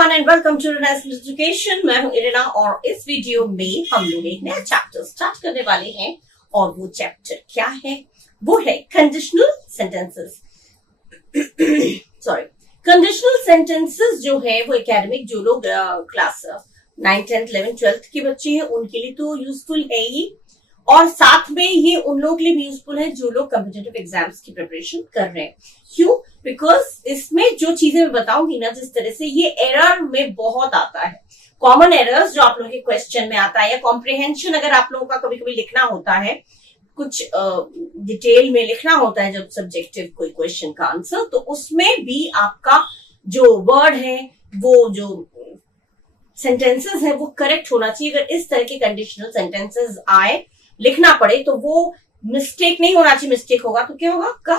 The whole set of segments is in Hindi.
Everyone and welcome to national education. मैं हूं इरिना और इस वीडियो में हम लोग एक नया चैप्टर स्टार्ट करने वाले हैं और वो चैप्टर क्या है? वो है conditional sentences. Sorry, conditional sentences जो है वो एकेडमिक जो लोग क्लास 9, 10, 11, 12 के बच्चे हैं उनके लिए तो यूजफुल है ही, और साथ में ये उन लोगों के लिए भी यूजफुल है जो लोग कॉम्पिटिटिव एग्जाम्स की प्रिपरेशन कर रहे हैं। क्यों? बिकॉज इसमें जो चीजें मैं बताऊंगी ना, जिस तरह से ये एरर में बहुत आता है, कॉमन एरर्स जो आप लोगों के क्वेश्चन में आता है, या कॉम्प्रिहेंशन अगर आप लोगों का कभी कभी लिखना होता है, कुछ डिटेल में लिखना होता है जब सब्जेक्टिव कोई क्वेश्चन का आंसर, तो उसमें भी आपका जो वर्ड है, वो जो सेंटेंसेस है वो करेक्ट होना चाहिए। अगर इस तरह के कंडीशनल सेंटेंसेस आए, लिखना पड़े, तो वो मिस्टेक नहीं होना चाहिए। मिस्टेक होगा तो क्या होगा? आपका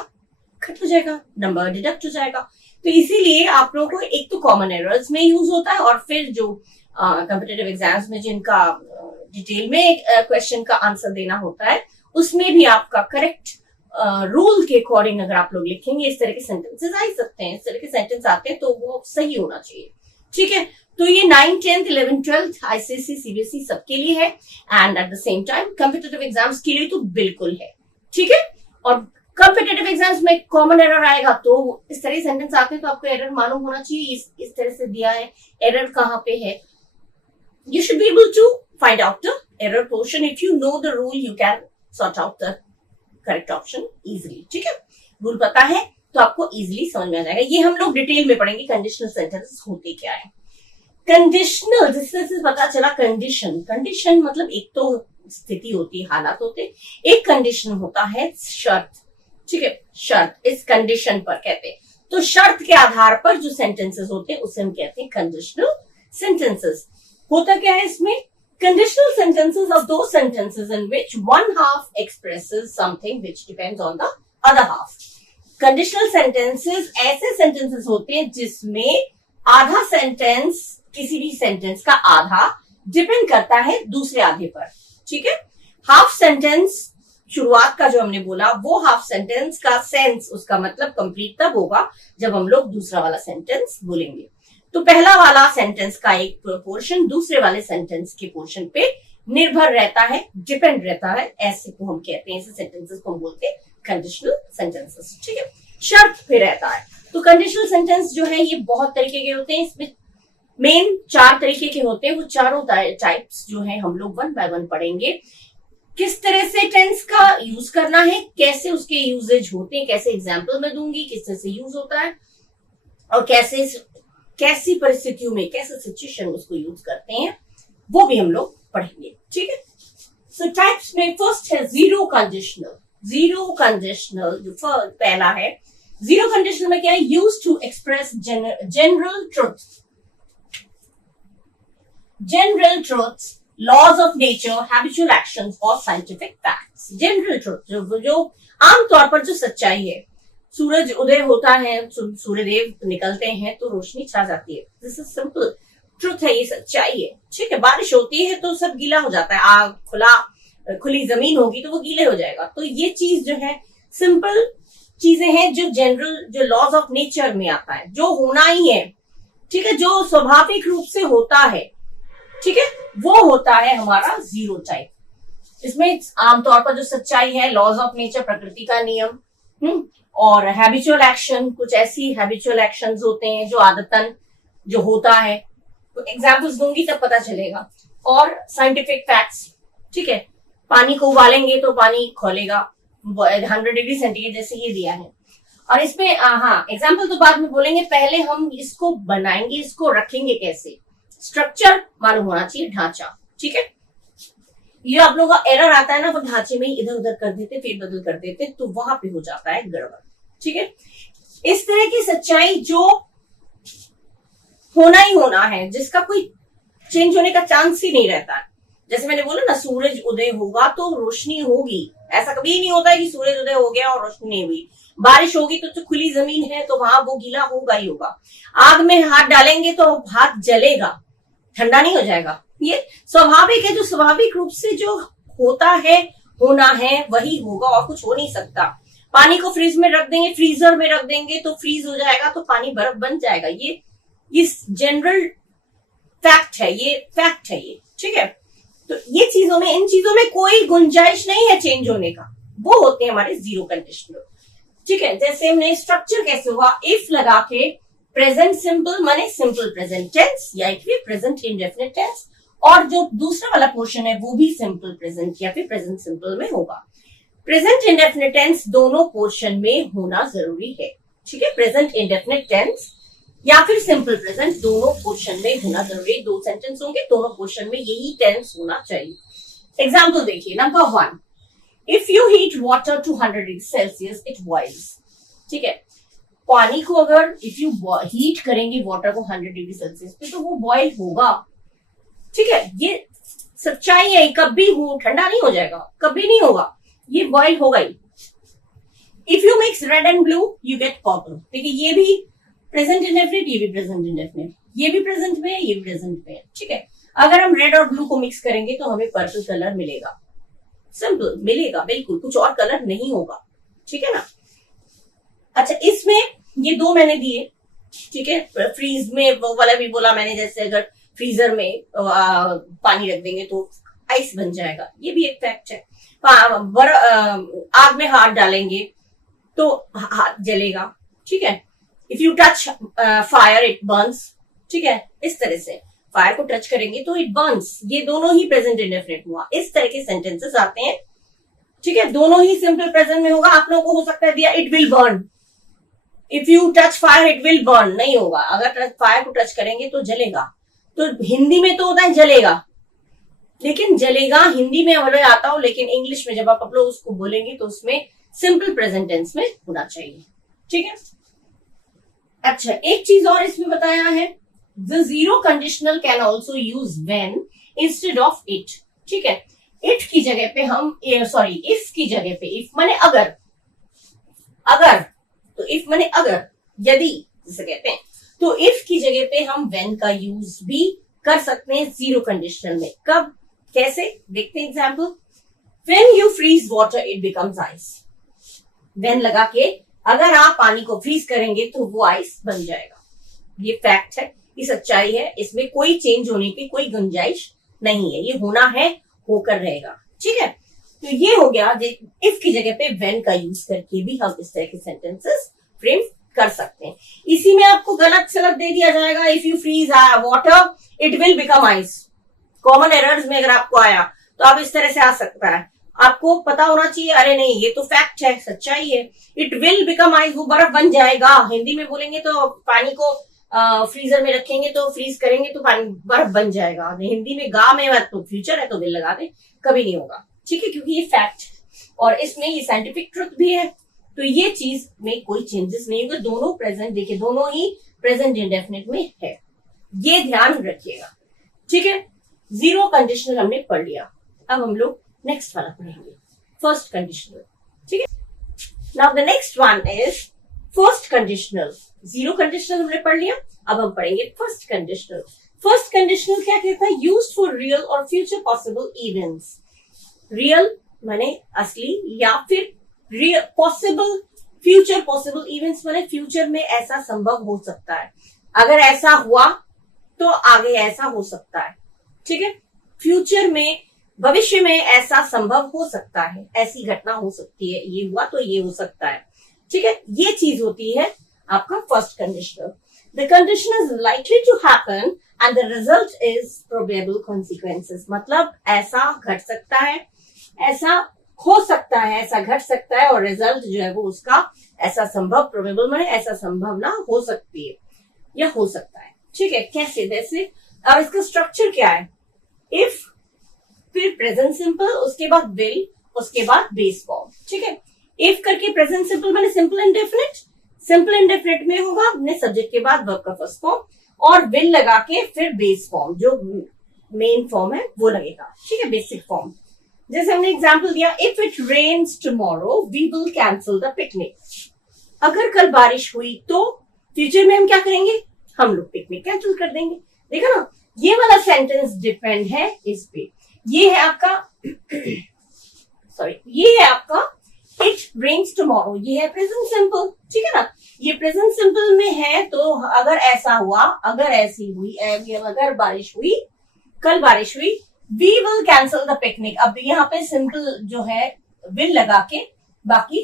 कट हो जाएगा, नंबर डिडक्ट हो जाएगा। तो इसीलिए आप लोगों को एक तो कॉमन एरर्स में यूज होता है, और फिर जो कॉम्पिटिटिव एग्जाम्स में जिनका डिटेल में क्वेश्चन का आंसर देना होता है, उसमें भी आपका करेक्ट रूल के अकॉर्डिंग अगर आप लोग लिखेंगे, इस तरह के सेंटेंसेस आ सकते हैं। इस तरह के सेंटेंस आते हैं तो वो सही होना चाहिए। ठीक है, तो ये 9, 10, 11, 12 आईसीएसई, सीबीएसई सबके लिए है, and at the same time competitive exams के लिए तो बिल्कुल है। ठीक है, और कॉम्पिटिटिव एग्जाम्स में कॉमन एरर आएगा तो इस तरह सेंटेंस आते हैं तो आपको एरर मालूम होना चाहिए, इस तरह से दिया है, एरर कहां पे है। You should be able to find out the error portion. If you know the rule you can sort out the correct option easily. ठीक है, रूल पता है तो आपको इजिली समझ में आ जाएगा। ये हम लोग डिटेल में पढ़ेंगे कंडीशनल सेंटेंसेस होते क्या है। कंडीशनल, जिससे पता चला कंडीशन, कंडीशन मतलब एक तो स्थिति होती है, हालात होते, एक कंडीशन होता है शर्त। ठीक है, शर्त, इस कंडीशन पर कहते हैं। तो शर्त के आधार पर जो सेंटेंसेस होते हैं उसे हम कहते हैं कंडीशनल सेंटेंसेस। होता क्या है इसमें? कंडीशनल सेंटेंसेस आर दो sentences in which one half expresses something which depends on the other half. Conditional sentences ऐसे सेंटेंसेस होते हैं जिसमें आधा सेंटेंस, किसी भी सेंटेंस का आधा डिपेंड करता है दूसरे आधे पर। ठीक है, हाफ सेंटेंस शुरुआत का जो हमने बोला, वो हाफ सेंटेंस का सेंस, उसका मतलब कंप्लीट तब होगा जब हम लोग दूसरा वाला सेंटेंस बोलेंगे। तो पहला वाला सेंटेंस का एक पोर्शन दूसरे वाले सेंटेंस के पोर्शन पे निर्भर रहता है, डिपेंड रहता है, ऐसे को हम कहते हैं, ऐसे सेंटेंसेस को हम बोलते हैं कंडीशनल सेंटेंसेस। ठीक है, शर्त पे रहता है। तो कंडीशनल सेंटेंस जो है ये बहुत तरीके के होते हैं, इसमें मेन 4 तरीके के होते हैं। वो चारों टाइप्स जो है हम लोग 1 बाय 1 पढ़ेंगे। किस तरह से टेंस का यूज करना है, कैसे उसके यूजेज होते हैं, कैसे एग्जाम्पल में दूंगी, किस तरह से यूज होता है, और कैसी परिस्थितियों में, कैसे सिचुएशन में उसको यूज करते हैं, वो भी हम लोग पढ़ेंगे। ठीक है, सो टाइप्स में फर्स्ट है जीरो कंडीशनल। जीरो कंडीशनल जो पहला है, जीरो कंडीशनल में क्या है? Use to express general truth, general truths, laws of nature, habitual actions और scientific facts। general truth जो आमतौर पर जो सच्चाई है, सूरज उदय होता है, सूर्यदेव निकलते हैं तो रोशनी छा जाती है, दिस इज सिंपल ट्रुथ है, ये सच्चाई है। ठीक है, बारिश होती है तो सब गीला हो जाता है, आग खुली जमीन होगी तो वो गीले हो जाएगा। तो ये चीज जो है सिंपल चीजें हैं जो जनरल, जो लॉज ऑफ नेचर में आता है, जो होना ही है। ठीक है, जो स्वाभाविक रूप से होता है। ठीक है, वो होता है हमारा जीरो टाइप। इसमें आमतौर पर जो सच्चाई है, लॉज ऑफ नेचर, प्रकृति का नियम, और हैबिचुअल एक्शन, कुछ ऐसी हैबिचुअल एक्शंस होते हैं जो आदतन जो होता है। तो एग्जांपल्स दूंगी तब पता चलेगा। और साइंटिफिक फैक्ट्स। ठीक है, पानी को उबालेंगे तो पानी खोलेगा 100 डिग्री सेंटीग्रेड, जैसे ये दिया है। और इसमें हाँ, एग्जाम्पल तो बाद में बोलेंगे, पहले हम इसको बनाएंगे, इसको रखेंगे कैसे, स्ट्रक्चर मालूम होना चाहिए, ढांचा। ठीक है, ये आप लोगों का एरर आता है ना, वो ढांचे में ही इधर उधर कर देते, फेर बदल कर देते, तो वहां पे हो जाता है गड़बड़। ठीक है, इस तरह की सच्चाई जो होना ही होना है, जिसका कोई चेंज होने का चांस ही नहीं रहता है। जैसे मैंने बोला ना, सूरज उदय होगा तो रोशनी होगी, ऐसा कभी नहीं होता है कि सूरज उदय हो गया और रोशनी नहीं हुई। बारिश होगी तो खुली जमीन है तो वहां वो गीला होगा ही होगा। आग में हाथ डालेंगे तो हाथ जलेगा, ठंडा नहीं हो जाएगा। ये स्वाभाविक है, जो स्वाभाविक रूप से जो होता है, होना है, वही होगा, और कुछ हो नहीं सकता। पानी को फ्रिज में रख देंगे, फ्रीजर में रख देंगे तो फ्रीज हो जाएगा, तो पानी बर्फ बन जाएगा। ये इस जनरल फैक्ट है, ये फैक्ट है ये, ठीक है। तो ये चीजों में, इन चीजों में कोई गुंजाइश नहीं है चेंज होने का, वो होते हैं हमारे जीरो कंडीशनल, ठीक है। जैसे हमने स्ट्रक्चर कैसे हुआ, इफ लगा के प्रेजेंट सिंपल माने सिंपल प्रेजेंट टेंस या फिर प्रेजेंट इंडेफिनिट टेंस, और जो दूसरा वाला पोर्शन है वो भी सिंपल प्रेजेंट या फिर प्रेजेंट सिंपल में होगा। प्रेजेंट इंडेफिनिट टेंस दोनों पोर्शन में होना जरूरी है, ठीक है। प्रेजेंट इंडेफिनिट टेंस या फिर सिंपल प्रेजेंट दोनों पोर्शन में होना जरूरी है। दो सेंटेंस होंगे, दोनों पोर्शन में यही टेंस होना चाहिए। एग्जाम्पल देखिए, number 1, if you heat water to 100 degree Celsius it boils, ठीक है। पानी को अगर इफ यू हीट करेंगे वाटर को 100 डिग्री सेल्सियस पे तो वो बॉइल होगा, ठीक है। ये सच्चाई है, कभी वो ठंडा नहीं हो जाएगा, कभी नहीं होगा, ये बॉइल होगा ही। If you mix red and blue you get purple, देखिए ये भी प्रेजेंट इंडेफिनिट, ये भी प्रेजेंट इंडेफिनिट, ये भी प्रेजेंट में है, ये भी प्रेजेंट में है, ठीक है। अगर हम रेड और ब्लू को मिक्स करेंगे तो हमें पर्पल कलर मिलेगा, सिंपल मिलेगा, बिल्कुल कुछ और कलर नहीं होगा, ठीक है ना। अच्छा, इसमें ये दो मैंने दिए, ठीक है। फ्रीज में वो वाला भी बोला मैंने, जैसे अगर फ्रीजर में पानी रख देंगे तो आइस बन जाएगा, ये भी एक फैक्ट है। आग में हाथ डालेंगे तो हाथ जलेगा, ठीक है। If you touch fire it Burns, ठीक है। इस तरह से फायर को टच करेंगे तो इट बर्न्स, ये दोनों ही प्रेजेंट इंडेफिनिट हुआ। इस तरह के सेंटेंसेस आते हैं, ठीक है। दोनों ही सिंपल प्रेजेंट में होगा। आप लोगों को हो सकता है दिया it will burn, if you touch fire it will burn, नहीं होगा। अगर फायर को टच करेंगे तो जलेगा, तो हिंदी में तो होता है जलेगा, लेकिन जलेगा हिंदी में हमें आता हो, लेकिन इंग्लिश में जब आप लोग उसको बोलेंगे तो उसमें सिंपल प्रेजेंट टेंस में होना चाहिए, ठीक है। अच्छा, एक चीज और इसमें बताया है, the zero conditional can also use when instead of it, ठीक है। इट की जगह पे हम सॉरी इफ की जगह पे, इफ माने अगर, अगर तो इफ माने अगर, यदि जिसे कहते हैं, तो इफ की जगह पे हम व्हेन का यूज भी कर सकते हैं जीरो कंडीशनल में। कब, कैसे, देखते हैं example. When you freeze water it becomes ice, when लगा के अगर आप पानी को फ्रीज करेंगे तो वो आइस बन जाएगा, ये फैक्ट है, ये सच्चाई है, इसमें कोई चेंज होने की कोई गुंजाइश नहीं है, ये होना है, होकर रहेगा, ठीक है। तो ये हो गया, इफ की जगह पे व्हेन का यूज करके भी हम इस तरह के सेंटेंसेस फ्रेम कर सकते हैं। इसी में आपको गलत सलत दे दिया जाएगा, if you freeze water it will become ice, common errors में अगर आपको आया तो आप इस तरह से आ सकता है, आपको पता होना चाहिए, अरे नहीं ये तो फैक्ट है, सच्चाई है, इट विल बिकम आइस, वो बर्फ बन जाएगा। हिंदी में बोलेंगे तो पानी को फ्रीजर में रखेंगे तो फ्रीज करेंगे तो पानी बर्फ बन जाएगा, हिंदी में गा में तो फ्यूचर है तो विल लगा दे, कभी नहीं होगा, ठीक है, क्योंकि ये फैक्ट और इसमें ये साइंटिफिक ट्रुथ भी है, तो ये चीज में कोई चेंजेस नहीं होगा। दोनों प्रेजेंट, देखिए दोनों ही प्रेजेंट इंडेफिनिट में है, ये ध्यान रखिएगा, ठीक है। जीरो कंडीशनल हमने पढ़ लिया, अब हम लोग नेक्स्ट वाला पढ़ेंगे, फर्स्ट कंडीशनल, ठीक है। Now the next one is first conditional. Zero conditional हमने पढ़ लिया, अब हम पढ़ेंगे फर्स्ट कंडीशनल। फर्स्ट कंडीशनल क्या कहता है, यूज्ड फॉर रियल और फ्यूचर पॉसिबल इवेंट्स। रियल माने असली, या फिर real possible, future possible events माने फ्यूचर में ऐसा संभव हो सकता है, अगर ऐसा हुआ तो आगे ऐसा हो सकता है, ठीक है। फ्यूचर में, भविष्य में ऐसा संभव हो सकता है, ऐसी घटना हो सकती है, ये हुआ तो ये हो सकता है, ठीक है। ये चीज होती है आपका first conditional. The condition is likely to happen and the result is probable consequences, मतलब ऐसा घट सकता है, ऐसा हो सकता है, ऐसा घट सकता है, और रिजल्ट जो है वो उसका ऐसा संभव, प्रोबेबल माने ऐसा संभावना हो सकती है या हो सकता है, ठीक है। कैसे, जैसे और इसका स्ट्रक्चर क्या है, इफ फिर प्रेजेंट सिंपल, उसके बाद विल, उसके बाद बेस फॉर्म, ठीक है। इफ करके प्रेजेंट सिंपल माने सिंपल इंडेफिनिट, सिंपल इंडेफिनिट में होगा अपने सब्जेक्ट के बाद वर्ब का फर्स्ट फॉर्म, और विल लगा के फिर बेस फॉर्म जो मेन फॉर्म है वो लगेगा, ठीक है, बेसिक फॉर्म। जैसे हमने एग्जाम्पल दिया, if it rains tomorrow we will cancel the picnic, अगर कल बारिश हुई तो फ्यूचर में हम क्या करेंगे, हम लोग पिकनिक कैंसिल कर देंगे। देखा ना, ये वाला सेंटेंस डिपेंड है इस पे, ये है आपका सॉरी ये है आपका इट रेन्स टुमारो, ये है प्रेजेंट सिंपल, ठीक है ना। ये प्रेजेंट सिंपल में है, तो अगर ऐसा हुआ, अगर ऐसी हुई, अगर बारिश हुई, कल बारिश हुई, we will cancel the picnic. अब यहाँ पे सिंपल जो है विल लगा के बाकी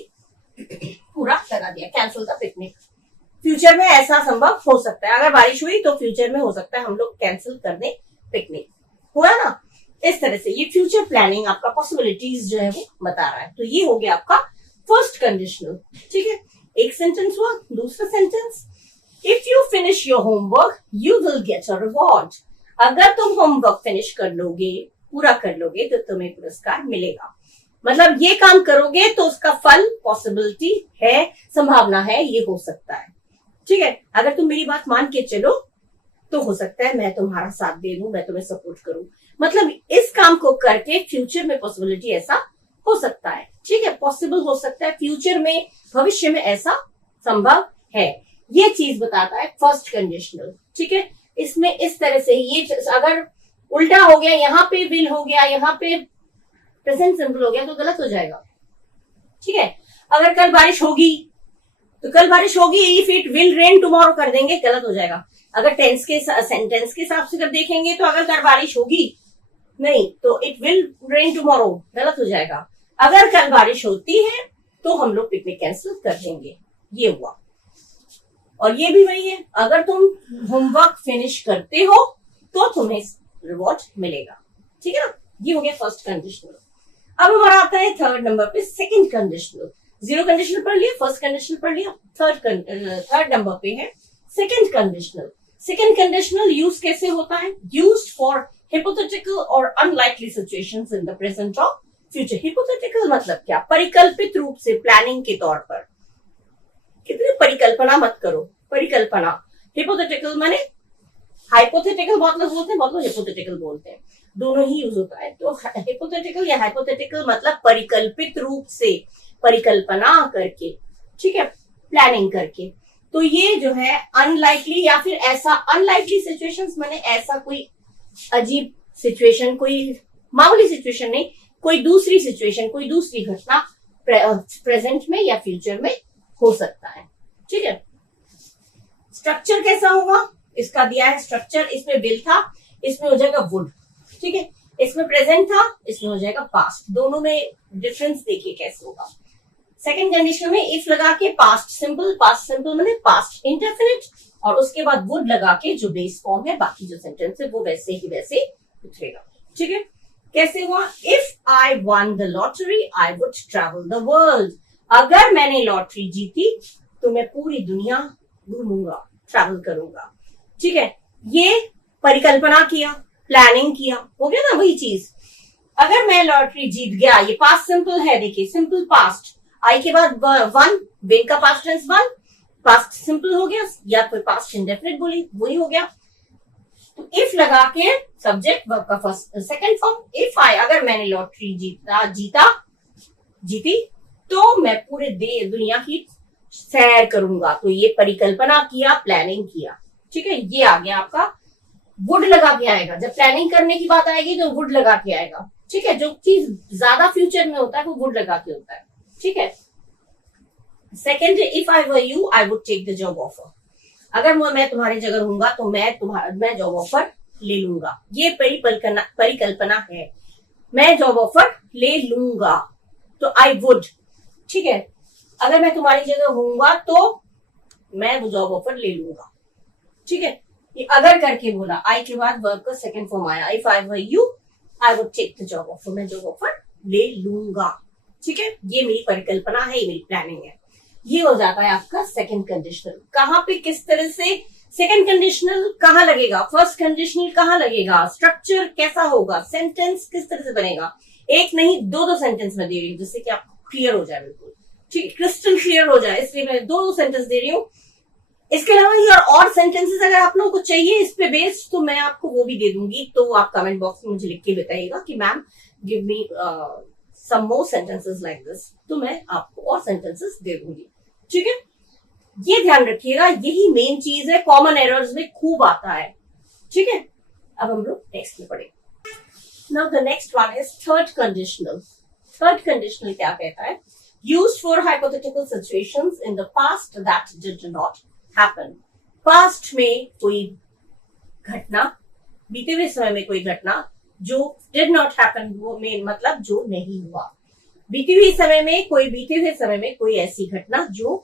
पूरा लगा दिया, कैंसिल द पिकनिक। फ्यूचर में ऐसा संभव हो सकता है, अगर बारिश हुई तो फ्यूचर में हो सकता है हम लोग कैंसिल कर दें पिकनिक, हुआ ना। इस तरह से ये फ्यूचर प्लानिंग आपका पॉसिबिलिटीज जो है वो बता रहा है। तो ये हो गया आपका फर्स्ट कंडीशनल, ठीक है। एक सेंटेंस हुआ। दूसरा sentence, if you finish your homework you will get a reward. अगर तुम होमवर्क फिनिश कर लोगे, पूरा कर लोगे, तो तुम्हें पुरस्कार मिलेगा। मतलब ये काम करोगे तो उसका फल, पॉसिबिलिटी है, संभावना है, ये हो सकता है, ठीक है। अगर तुम मेरी बात मान के चलो तो हो सकता है मैं तुम्हारा साथ दे दूं, मैं तुम्हें सपोर्ट करूं। मतलब इस काम को करके फ्यूचर में पॉसिबिलिटी ऐसा हो सकता है, ठीक है। पॉसिबल हो सकता है फ्यूचर में, भविष्य में ऐसा संभव है, ये चीज बताता है फर्स्ट कंडीशनल, ठीक है। इसमें इस तरह से ये अगर उल्टा हो गया, यहाँ पे विल हो गया, यहाँ पे प्रेजेंट सिंपल हो गया, तो गलत हो जाएगा, ठीक है। अगर कल बारिश होगी तो कल बारिश होगी, if it will rain tomorrow कर देंगे, गलत हो जाएगा। अगर सेंटेंस के हिसाब से देखेंगे तो अगर कल बारिश होगी नहीं तो इट विल रेन टुमारो, गलत हो जाएगा। अगर कल बारिश होती है तो हम लोग पिकनिक कैंसिल कर देंगे, ये हुआ। और ये भी वही है, अगर तुम होमवर्क फिनिश करते हो तो तुम्हें रिवॉर्ड मिलेगा, ठीक है ना। ये हो गया फर्स्ट कंडीशनल। अब हमारा आता है थर्ड नंबर पे सेकंड कंडीशनल। जीरो कंडीशनल पढ़ लिया, फर्स्ट कंडीशनल पढ़ लिया, थर्ड नंबर पे है second conditional. Second conditional use कैसे होता है? यूज्ड फॉर hypothetical और unlikely situations in the present or future। hypothetical मतलब क्या? परिकल्पित रूप से, प्लानिंग के तौर पर। कितनी परिकल्पना मत करो, परिकल्पना। hypothetical माने हाइपोथेटिकल बहुत लोग बोलते हैं, बहुत लोग hypothetical बोलते हैं, दोनों ही यूज होता है। तो hypothetical या hypothetical मतलब परिकल्पित रूप से, परिकल्पना करके, ठीक है, प्लानिंग करके। तो ये जो है अनलाइकली या फिर ऐसा, अनलाइकली सिचुएशंस माने ऐसा कोई अजीब सिचुएशन, कोई मामूली सिचुएशन नहीं, कोई दूसरी सिचुएशन, कोई दूसरी घटना प्रेजेंट में या फ्यूचर में हो सकता है, ठीक है। स्ट्रक्चर कैसा होगा? इसका दिया है स्ट्रक्चर, इसमें विल था, इसमें हो जाएगा वुड, ठीक है। इसमें प्रेजेंट था, इसमें हो जाएगा पास्ट। दोनों में डिफरेंस देखिए कैसे होगा। सेकंड कंडीशन में इफ लगा के पास्ट सिंपल माने पास्ट इंडेफिनिट, और उसके बाद वुड लगा के जो बेस फॉर्म है, बाकी जो सेंटेंस है वो वैसे ही वैसे उतरेगा, ठीक है। कैसे हुआ? If I one the lottery I would travel the world. अगर मैंने लॉटरी जीती तो मैं पूरी दुनिया घूमूंगा, ट्रैवल करूंगा, ठीक है। ये परिकल्पना किया, प्लानिंग किया, हो गया ना वही चीज। अगर मैं लॉटरी जीत गया, ये पास्ट सिंपल है, देखिए सिंपल पास्ट, आई के बाद वन, विन का past tens one, past simple हो गया, या कोई पास्ट इंडेफिनिट बोली, वही हो गया। तो इफ लगा के सब्जेक्ट वर्ब का first second form, if I, अगर मैंने लॉटरी जीती तो मैं पूरे दुनिया की सैर करूंगा। तो ये परिकल्पना किया, प्लानिंग किया, ठीक है। ये आ गया आपका वुड लगा के आएगा, जब प्लानिंग करने की बात आएगी तो वुड लगा के आएगा, ठीक है। जो चीज ज्यादा फ्यूचर में होता है वो वुड लगा के होता है, ठीक है। Second, if I were you I would take the job offer. अगर मैं तुम्हारी जगह रहूंगा तो मैं जॉब ऑफर ले लूंगा। ये परिकल्पना है, मैं जॉब ऑफर ले लूंगा, तो आई वुड, ठीक है। अगर मैं तुम्हारी जगह होऊंगा तो मैं वो जॉब ऑफर ले लूंगा, ठीक है। ये अगर करके बोला, आई के बाद वर्ब का सेकंड फॉर्म आया, if I were you I would take the job offer, मैं जॉब ऑफर ले लूंगा, ठीक है। ये मेरी परिकल्पना है, ये मेरी प्लानिंग है। ये हो जाता है आपका सेकंड कंडीशनल। कहां पे किस तरह से सेकंड कंडीशनल कहां लगेगा, फर्स्ट कंडीशनल कहां लगेगा, स्ट्रक्चर कैसा होगा, सेंटेंस किस तरह से बनेगा। एक नहीं दो सेंटेंस में दे रही हूँ जिससे कि आपको क्लियर हो जाए, बिल्कुल ठीक, क्रिस्टल क्लियर हो जाए, इसलिए मैं दो सेंटेंस दे रही हूँ। इसके अलावा ये और सेंटेंसेस अगर आप लोगों को चाहिए इस पे बेस्ड, तो मैं आपको वो भी दे दूंगी। तो आप कमेंट बॉक्स में मुझे लिख के बताइएगा कि ma'am give me some more sentences like this, तो मैं आपको और सेंटेंसेस दे दूंगी, ठीक है। ये ध्यान रखिएगा, यही मेन चीज है, कॉमन एरर्स में खूब आता है, ठीक है। अब हम लोग नेक्स्ट में पढ़ेंगे। Now the next one is third conditional. Third conditional क्या कहता है? used for hypothetical situations in the past that did not happen. Past में कोई घटना, बीते हुए समय में कोई घटना जो did not happen, वो मेन मतलब जो नहीं हुआ। बीते हुए समय में कोई ऐसी घटना जो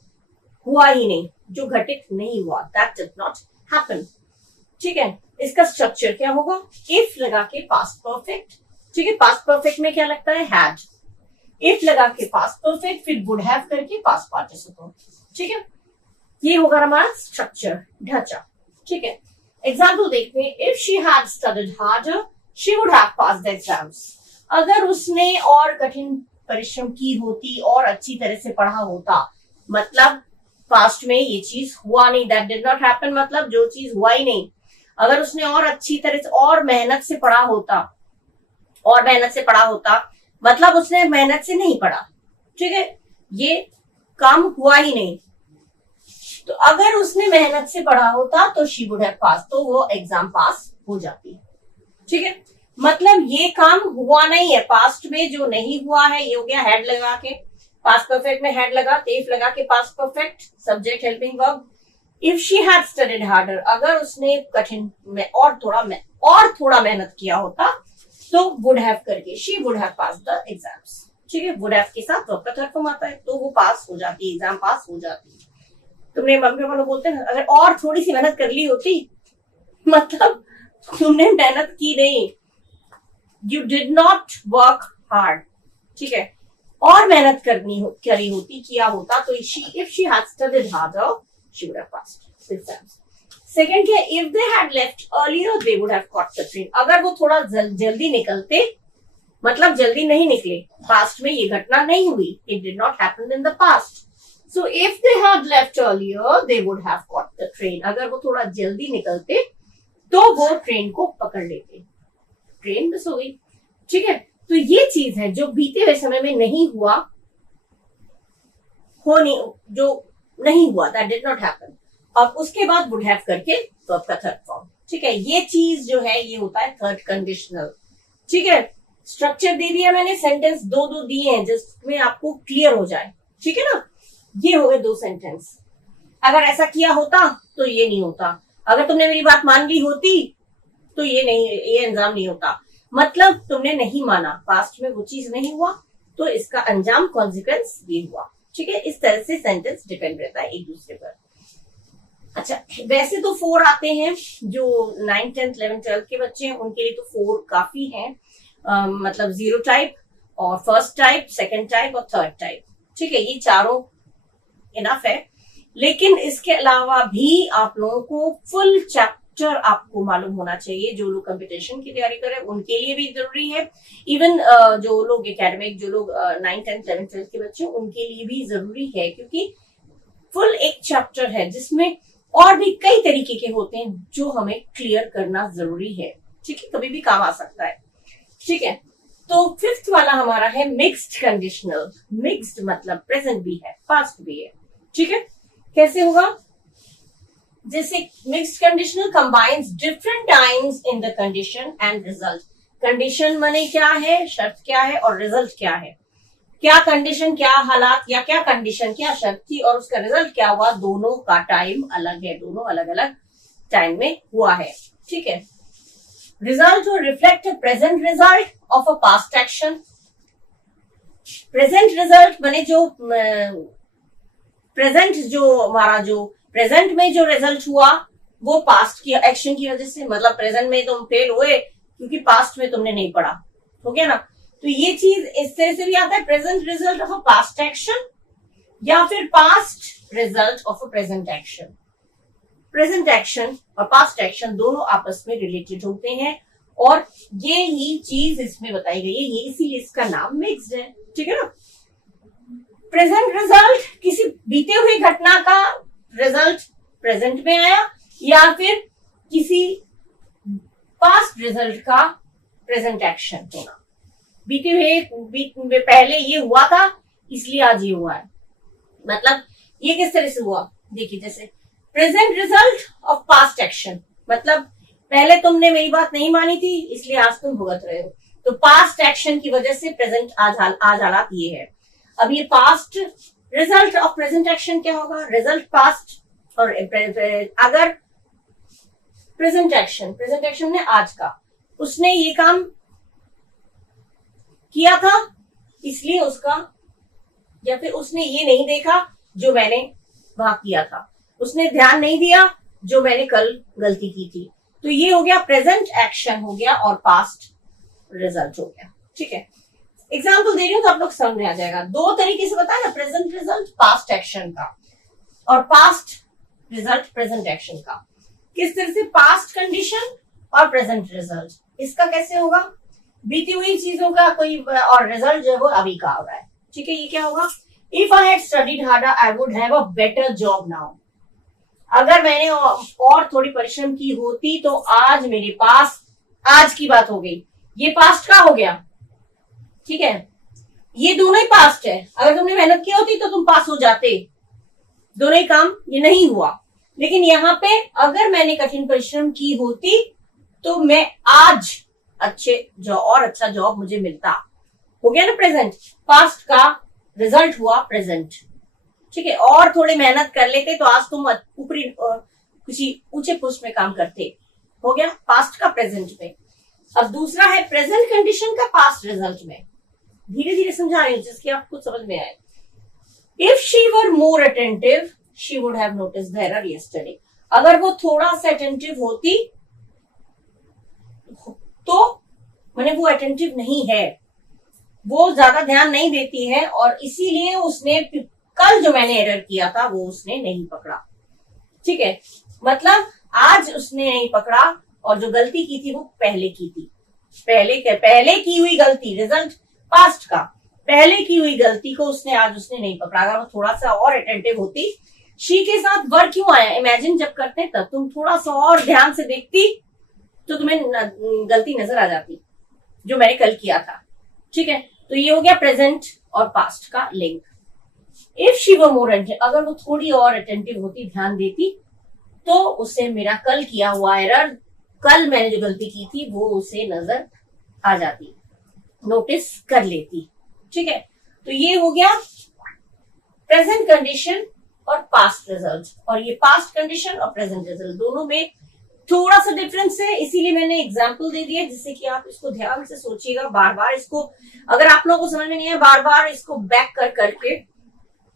हुआ ही नहीं, जो घटित नहीं हुआ, that did not happen। ठीक है, इसका स्ट्रक्चर क्या होगा? इफ लगा के पास्ट परफेक्ट। ठीक है, पास्ट परफेक्ट में क्या लगता है? हैड। इफ लगा के पास्ट परफेक्ट, फिर वुड हैव करके पास्ट पार्टिसिपल। ठीक है, ये होगा हमारा स्ट्रक्चर, ढांचा। ठीक है, एग्जाम्पल देखते हैं। If she had studied harder she would have passed the exams. अगर उसने और कठिन परिश्रम की होती और अच्छी तरह से पढ़ा होता, मतलब पास्ट में ये चीज हुआ नहीं, दैट डिड नॉट हैपन, मतलब जो चीज हुआ ही नहीं। अगर उसने और अच्छी तरह से और मेहनत से पढ़ा होता, मतलब उसने मेहनत से नहीं पढ़ा। ठीक है, ये काम हुआ ही नहीं। तो अगर उसने मेहनत से पढ़ा होता तो शी वुड हैव पास, तो वो एग्जाम पास हो जाती। ठीक है, मतलब ये काम हुआ नहीं है, पास्ट में जो नहीं हुआ है, ये हो गया हैड लगा के, पास्ट परफेक्ट में हैड लगा, इफ लगा के past perfect, subject helping verb. If she had studied harder, अगर उसने कठिन में और थोड़ा मेहनत किया होता, तो वुड हैव करके she would have pass the exams. ठीक है, वुड हैव के साथ वर्ब का थर्ड फॉर्म आता है, तो वो पास हो जाती, एग्जाम पास हो जाती। तुमने मम्मी पापा बोलते हैं अगर और थोड़ी सी मेहनत कर ली होती, मतलब तुमने मेहनत की नहीं, you did not work hard. ठीक है, और मेहनत किया होता, तो if she had studied harder she would have passed exams. Second क्या, if they had left earlier they would have caught the train. अगर वो थोड़ा जल्दी निकलते, मतलब जल्दी नहीं निकले, पास्ट में ये घटना नहीं हुई, it did not happen in the past. So if they had left earlier, they would have caught the train. अगर वो थोड़ा जल्दी निकलते तो वो ट्रेन को पकड़ लेते, ट्रेन मिस हो गई। ठीक है, तो ये चीज है जो बीते हुए समय में नहीं हुआ, जो नहीं हुआ, that did not happen। अब उसके बाद would have करके तो आपका थर्ड फॉर्म। ठीक है, ये चीज जो है ये होता है थर्ड कंडीशनल। ठीक है, स्ट्रक्चर दे दिया मैंने, सेंटेंस दो दिए हैं जिसमें आपको क्लियर हो जाए। ठीक है ना, ये हो गए दो सेंटेंस। अगर ऐसा किया होता तो ये नहीं होता, अगर तुमने मेरी बात मान ली होती तो ये अंजाम नहीं होता, मतलब तुमने नहीं माना, पास्ट में वो चीज नहीं हुआ, तो इसका अंजाम कॉन्सिक्वेंस ये हुआ। ठीक है, इस तरह से सेंटेंस डिपेंड रहता है एक दूसरे पर। अच्छा, वैसे तो 4 आते हैं, जो 9th 10th 11th 12th के बच्चे हैं उनके लिए तो 4 काफी है, मतलब 0 टाइप और फर्स्ट टाइप, सेकंड टाइप और थर्ड टाइप। ठीक है, ये चारों इनफ है, लेकिन इसके अलावा भी आप लोगों को फुल चैप्टर आपको मालूम होना चाहिए। जो लोग कंपटीशन की तैयारी करें उनके लिए भी जरूरी है, इवन जो लोग एकेडमिक, जो लोग 9th 10th 11th 12th के बच्चे उनके लिए भी जरूरी है, क्योंकि फुल एक चैप्टर है जिसमें और भी कई तरीके के होते हैं जो हमें क्लियर करना जरूरी है। ठीक है, कभी भी काम आ सकता है। ठीक है, तो 5th वाला हमारा है मिक्स्ड कंडीशनल। मिक्स्ड मतलब प्रेजेंट भी है, पास्ट भी है। ठीक है, कैसे होगा? जैसे mixed conditional combines different times in the condition and result. Condition माने क्या है, शर्त क्या है, और रिजल्ट क्या है। क्या कंडीशन, क्या हालात, या क्या कंडीशन, क्या शर्त थी और उसका रिजल्ट क्या हुआ, दोनों का टाइम अलग है, दोनों अलग अलग टाइम में हुआ है। ठीक है, रिजल्ट और reflect present result of a past action. Present result माने जो प्रेजेंट, जो हमारा जो प्रेजेंट में जो रिजल्ट हुआ वो पास्ट की एक्शन की वजह से, मतलब प्रेजेंट में तुम फेल हुए क्योंकि पास्ट में तुमने नहीं पढ़ा, हो गया ना। तो ये चीज इस तरह से भी आता है, present result of a past action या फिर past result of a present action. Present action और पास्ट एक्शन दोनों आपस में रिलेटेड होते हैं, और ये ही चीज इसमें बताई गई है, ये इसीलिए इसका नाम मिक्स्ड है। ठीक है ना, प्रेजेंट रिजल्ट किसी बीते हुए घटना का रिजल्ट प्रेजेंट में आया, या फिर किसी पास्ट रिजल्ट का प्रेजेंट एक्शन होना। बीते हुए पहले ये हुआ था इसलिए आज ये हुआ है, मतलब ये किस तरह से हुआ, देखिए जैसे present result of past action, मतलब पहले तुमने मेरी बात नहीं मानी थी इसलिए आज तुम भुगत रहे हो, तो पास्ट एक्शन की वजह से प्रेजेंट आज हालात ये है। अब ये past result of present action क्या होगा, रिजल्ट पास्ट, और अगर प्रेजेंट एक्शन ने आज का, उसने ये काम किया था इसलिए उसका, या फिर उसने ये नहीं देखा जो मैंने वहां किया था, उसने ध्यान नहीं दिया जो मैंने कल गलती की थी, तो ये हो गया प्रेजेंट एक्शन हो गया और पास्ट रिजल्ट हो गया। ठीक है, एग्जाम्पल दे रही हूं तो आप लोग समझ में आ जाएगा। दो तरीके से बताया ना, प्रेजेंट रिजल्ट पास्ट एक्शन का और पास्ट रिजल्ट प्रेजेंट एक्शन का। किस तरह से पास्ट कंडीशन और प्रेजेंट रिजल्ट, इसका कैसे होगा, बीती हुई चीजों का कोई, और रिजल्ट जो है वो अभी का हो रहा है। ठीक है, ये क्या होगा, if I had studied harder I would have a better job now. अगर मैंने और थोड़ी परिश्रम की होती तो आज मेरे पास, आज की बात हो गई, ये पास्ट का हो गया। ठीक है, ये दोनों ही पास्ट है, अगर तुमने मेहनत की होती तो तुम पास हो जाते, दोनों ही काम, ये नहीं हुआ। लेकिन यहाँ पे अगर मैंने कठिन परिश्रम की होती तो मैं आज अच्छे जॉब और अच्छा जॉब मुझे मिलता। हो गया ना प्रेजेंट, पास्ट का रिजल्ट हुआ प्रेजेंट। ठीक है, और थोड़ी मेहनत कर लेते तो आज तुम ऊपरी किसी ऊंचे पोस्ट में काम करते। हो गया पास्ट का प्रेजेंट में। अब दूसरा है प्रेजेंट कंडीशन का पास्ट रिजल्ट में, धीरे धीरे समझा रही हूं जिसकी आपको समझ में आए। If she were more attentive she would have noticed the error yesterday. अगर वो थोड़ा सा अटेंटिव होती तो, माने वो अटेंटिव नहीं है, वो ज्यादा ध्यान नहीं देती है, और इसीलिए उसने कल जो मैंने एरर किया था वो उसने नहीं पकड़ा। ठीक है, मतलब आज उसने नहीं पकड़ा, और जो गलती की थी वो पहले की थी, पहले की हुई गलती, रिजल्ट पास्ट का, पहले की हुई गलती को आज उसने नहीं पकड़ा। अगर वो थोड़ा सा और अटेंटिव होती, शी के साथ वर्क क्यों आया, इमेजिन जब करते तब तुम थोड़ा सा और ध्यान से देखती तो तुम्हें गलती नजर आ जाती जो मैंने कल किया था। ठीक है, तो ये हो गया प्रेजेंट और पास्ट का link. If she were more attentive, अगर वो थोड़ी और अटेंटिव होती, ध्यान देती, तो उसे मेरा कल किया हुआ एरर, कल मैंने जो गलती की थी वो उसे नजर आ जाती, नोटिस कर लेती। ठीक है, तो ये हो गया प्रेजेंट कंडीशन और पास्ट रिजल्ट। और ये पास्ट कंडीशन और प्रेजेंट रिजल्ट दोनों में थोड़ा सा डिफरेंस है, इसीलिए मैंने एग्जाम्पल दे दिया जिससे कि आप इसको ध्यान से सोचिएगा। बार बार इसको, अगर आप लोगों को समझ में नहीं है, बार बार इसको बैक कर करके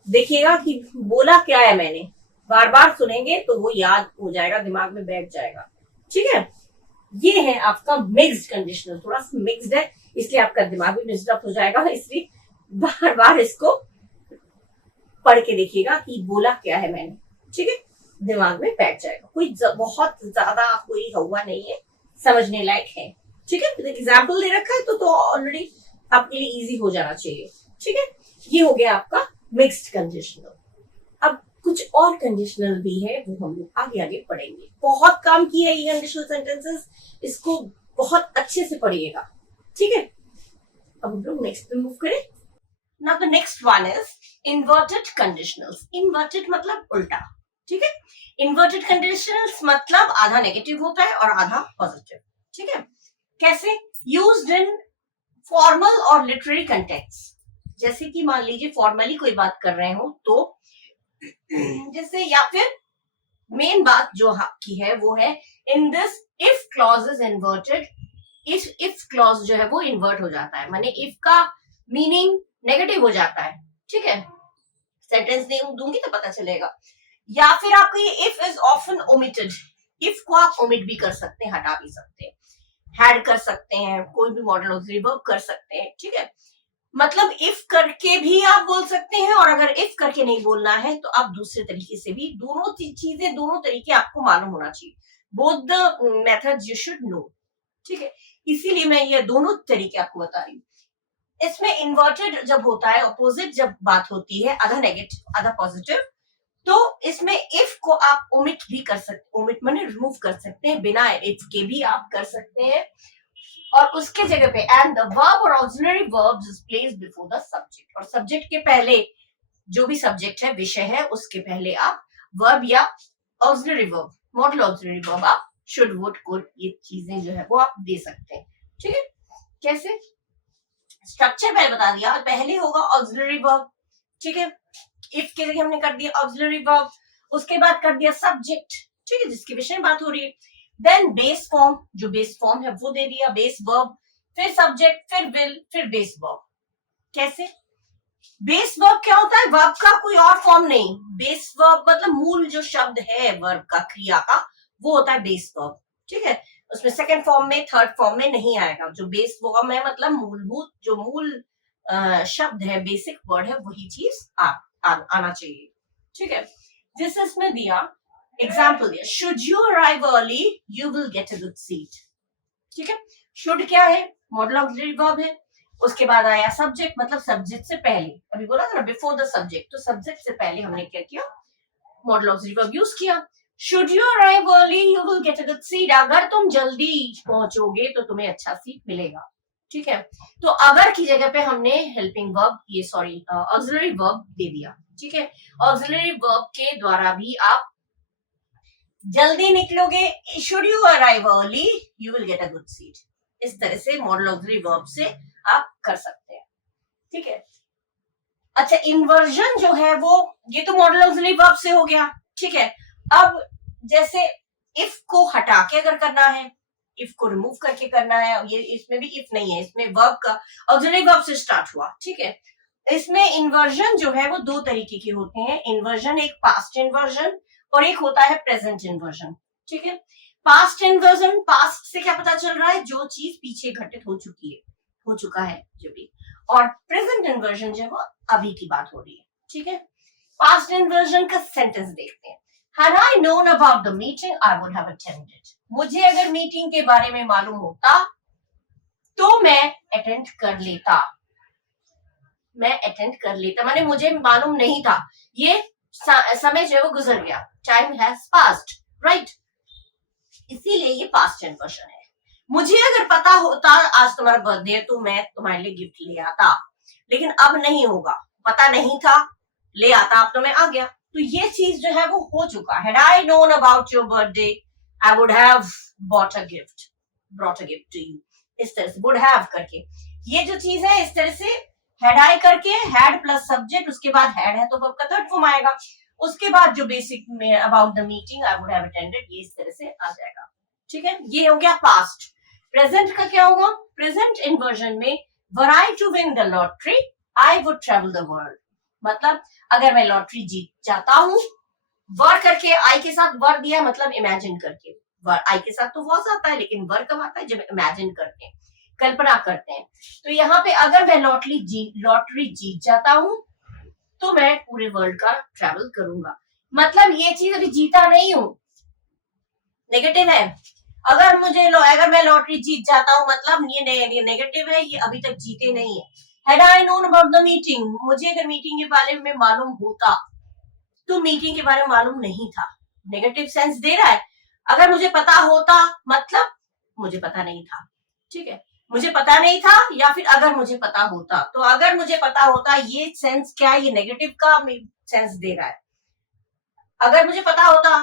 देखिएगा कि बोला क्या है मैंने, बार बार सुनेंगे तो वो याद हो जाएगा, दिमाग में बैठ जाएगा। ठीक है, ये है आपका मिक्स्ड कंडीशनल, थोड़ा सा मिक्स्ड है इसलिए आपका दिमाग भी डिस्टर्ब हो जाएगा, इसलिए बार बार इसको पढ़ के देखिएगा कि बोला क्या है मैंने। ठीक है, दिमाग में बैठ जाएगा, कोई बहुत ज्यादा कोई हुआ नहीं है, समझने लायक है। ठीक है, एग्जाम्पल दे रखा है तो ऑलरेडी आपके लिए इजी हो जाना चाहिए। ठीक है, ये हो गया आपका मिक्स्ड कंडीशनल। अब कुछ और कंडीशनल भी है, वो हम लोग आगे आगे पढ़ेंगे। बहुत काम की है ये कंडीशनल सेंटेंसेस, इसको बहुत अच्छे से पढ़िएगा। ठीक है, अब हम लोग नेक्स्ट पे मूव करें। Now the next one is inverted conditionals. Inverted मतलब उल्टा। ठीक है, इन्वर्टेड कंडीशनल्स मतलब आधा नेगेटिव होता है और आधा पॉजिटिव। ठीक है, कैसे, यूज्ड इन फॉर्मल और लिटरेरी कंटेक्स्ट। जैसे कि मान लीजिए फॉर्मली कोई बात कर रहे हो तो जैसे, या फिर मेन बात जो की है वो है in this if clause is inverted, if clause जो है वो इन्वर्ट हो जाता है, माने इफ का मीनिंग नेगेटिव हो जाता है। ठीक है, सेंटेंस दूंगी तो पता चलेगा। या फिर आपको ये if is often omitted, if को आप ओमिट भी कर सकते हैं, हटा भी सकते हैं, हैड कर सकते हैं, कोई भी मॉडल ऑक्सिलरी वर्ब कर सकते हैं। ठीक है, मतलब इफ करके भी आप बोल सकते हैं, और अगर इफ करके नहीं बोलना है तो आप दूसरे तरीके से भी, दोनों चीजें, दोनों तरीके आपको मालूम होना चाहिए, both the methods you should no. ठीक है, इसीलिए मैं ये दोनों तरीके आपको बता रही हूँ। इसमें इन्वर्टेड जब होता है, अपोजिट जब बात होती है, आधा नेगेटिव आधा पॉजिटिव, तो इसमें इफ को आप ओमिट भी कर सकते, ओमिट माने रिमूव कर सकते हैं, बिना इफ के भी आप कर सकते हैं, और उसके जगह पे एंड द वर्ब और auxiliary verbs is placed before the subject, और सब्जेक्ट के पहले जो भी सब्जेक्ट है, विषय है, उसके पहले आप वर्ब या auxiliary verb, model auxiliary verb आप शुड, वुड, कुड, ये चीजें जो है वो आप दे सकते हैं। ठीक है, कैसे, स्ट्रक्चर मैंने बता दिया, पहले होगा ऑक्सिलरी वर्ब, ठीक है। इफ के जगह हमने कर दिया ऑक्सिलरी वर्ब, उसके बाद कर दिया सब्जेक्ट, ठीक है, जिसके विषय में बात हो रही है। देन बेस फॉर्म, जो बेस फॉर्म है वो दे दिया, बेस वर्ब, फिर सब्जेक्ट, फिर विल, फिर बेस वर्ब। कैसे? बेस वर्ब क्या होता है? वर्ब का कोई और फॉर्म नहीं। बेस वर्ब मतलब मूल जो शब्द है वर्ब का, क्रिया का, वो होता है बेस वर्ब, ठीक है। उसमें सेकंड फॉर्म में, थर्ड फॉर्म में नहीं आएगा। जो बेस वर्ब है मतलब मूलभूत, जो मूल शब्द है, बेसिक वर्ड है, वही चीज आना चाहिए, ठीक है। जिस इसमें दिया एग्जाम्पल दिया, should you arrive early you will get a good seat, ठीक है। शुड क्या है? मॉडल ऑक्सिलरी वर्ब है। उसके बाद आया सब्जेक्ट, मतलब सब्जेक्ट से पहले, अभी बोला था ना बिफोर द सब्जेक्ट, तो सब्जेक्ट से पहले हमने क्या किया? मॉडल ऑक्सिलरी वर्ब यूज किया। Should you arrive early you will get a good seat, अगर तुम जल्दी पहुंचोगे तो तुम्हें अच्छा सीट मिलेगा, ठीक है। तो अगर की जगह पे हमने हेल्पिंग वर्ब, ये सॉरी ऑक्सिलरी वर्ब दे दिया, ठीक है। ऑक्सिलरी वर्ब के द्वारा भी आप जल्दी निकलोगे, should you arrive early you will get a good seat, इस तरह से मॉडल ऑक्सिलरी वर्ब से आप कर सकते हैं, ठीक है। अच्छा, इन्वर्जन जो है वो, ये तो मॉडल ऑक्सिलरी वर्ब से हो गया, ठीक है। अब जैसे इफ को हटा के अगर करना है, इफ को रिमूव करके करना है, ये इसमें भी इफ नहीं है, इसमें वर्ब का ऑक्सिलरी वर्ब से स्टार्ट हुआ, ठीक है। इसमें इन्वर्जन जो है वो दो तरीके के होते हैं। इन्वर्जन एक पास्ट इन्वर्जन और एक होता है प्रेजेंट इन्वर्जन, ठीक है। पास्ट इन्वर्जन, पास्ट से क्या पता चल रहा है? जो चीज पीछे घटित हो चुकी है, हो चुका है जो भी। और प्रेजेंट इन्वर्जन जो है वो अभी की बात हो रही है, ठीक है। पास्ट इन्वर्जन का सेंटेंस देखते हैं। Had I known about the meeting, I would have attended. मुझे अगर मीटिंग के बारे में मालूम होता तो मैं अटेंड कर लेता, मैं अटेंड कर लेता, माने मुझे मालूम नहीं था, ये समय जो है वो गुजर गया, टाइम हैज पास्ड, राइट। इसीलिए ये पास्ट इन्वर्जन है। मुझे अगर पता होता आज तुम्हारा बर्थडे है तो मैं तुम्हारे लिए गिफ्ट ले आता, लेकिन अब नहीं होगा, पता नहीं था, ले आता, अब तो मैं आ गया। तो ये चीज जो है वो हो चुका है। Had I known about your birthday, I would have brought a gift to you. इस तरह से would have करके ये जो चीज है, इस तरह से had I करके had प्लस सब्जेक्ट, उसके बाद had है तो वर्ब का थर्ड फॉर्म आएगा, उसके बाद जो बेसिक में about the meeting I would have attended, ये इस तरह से आ जाएगा, ठीक है। ये हो गया पास्ट। प्रेजेंट का क्या होगा? प्रेजेंट इन्वर्जन में were I to win the lottery I would travel the world, मतलब अगर मैं लॉटरी जीत जाता हूं, वर करके आई के साथ वर दिया, मतलब इमेजिन करके, वर आई के साथ तो वॉज आता है, लेकिन वर कब आता है? जब इमेजिन करते हैं, कल्पना करते हैं। तो यहाँ पे अगर मैं लॉटरी जीत जाता हूं तो मैं पूरे वर्ल्ड का ट्रैवल करूंगा, मतलब ये चीज अभी जीता नहीं हूं, नेगेटिव है। अगर मैं लॉटरी जीत जाता हूं मतलब ये नेगेटिव है, ये अभी तक जीते नहीं है। Had I known about the meeting, मुझे अगर मीटिंग के बारे में मालूम होता, तो मीटिंग के बारे में मालूम नहीं था, नेगेटिव सेंस दे रहा है। अगर मुझे पता होता मतलब मुझे पता नहीं था, ठीक है। मुझे पता नहीं था या फिर अगर मुझे पता होता, तो अगर मुझे पता होता ये सेंस क्या है? ये नेगेटिव का सेंस दे रहा है। अगर मुझे पता होता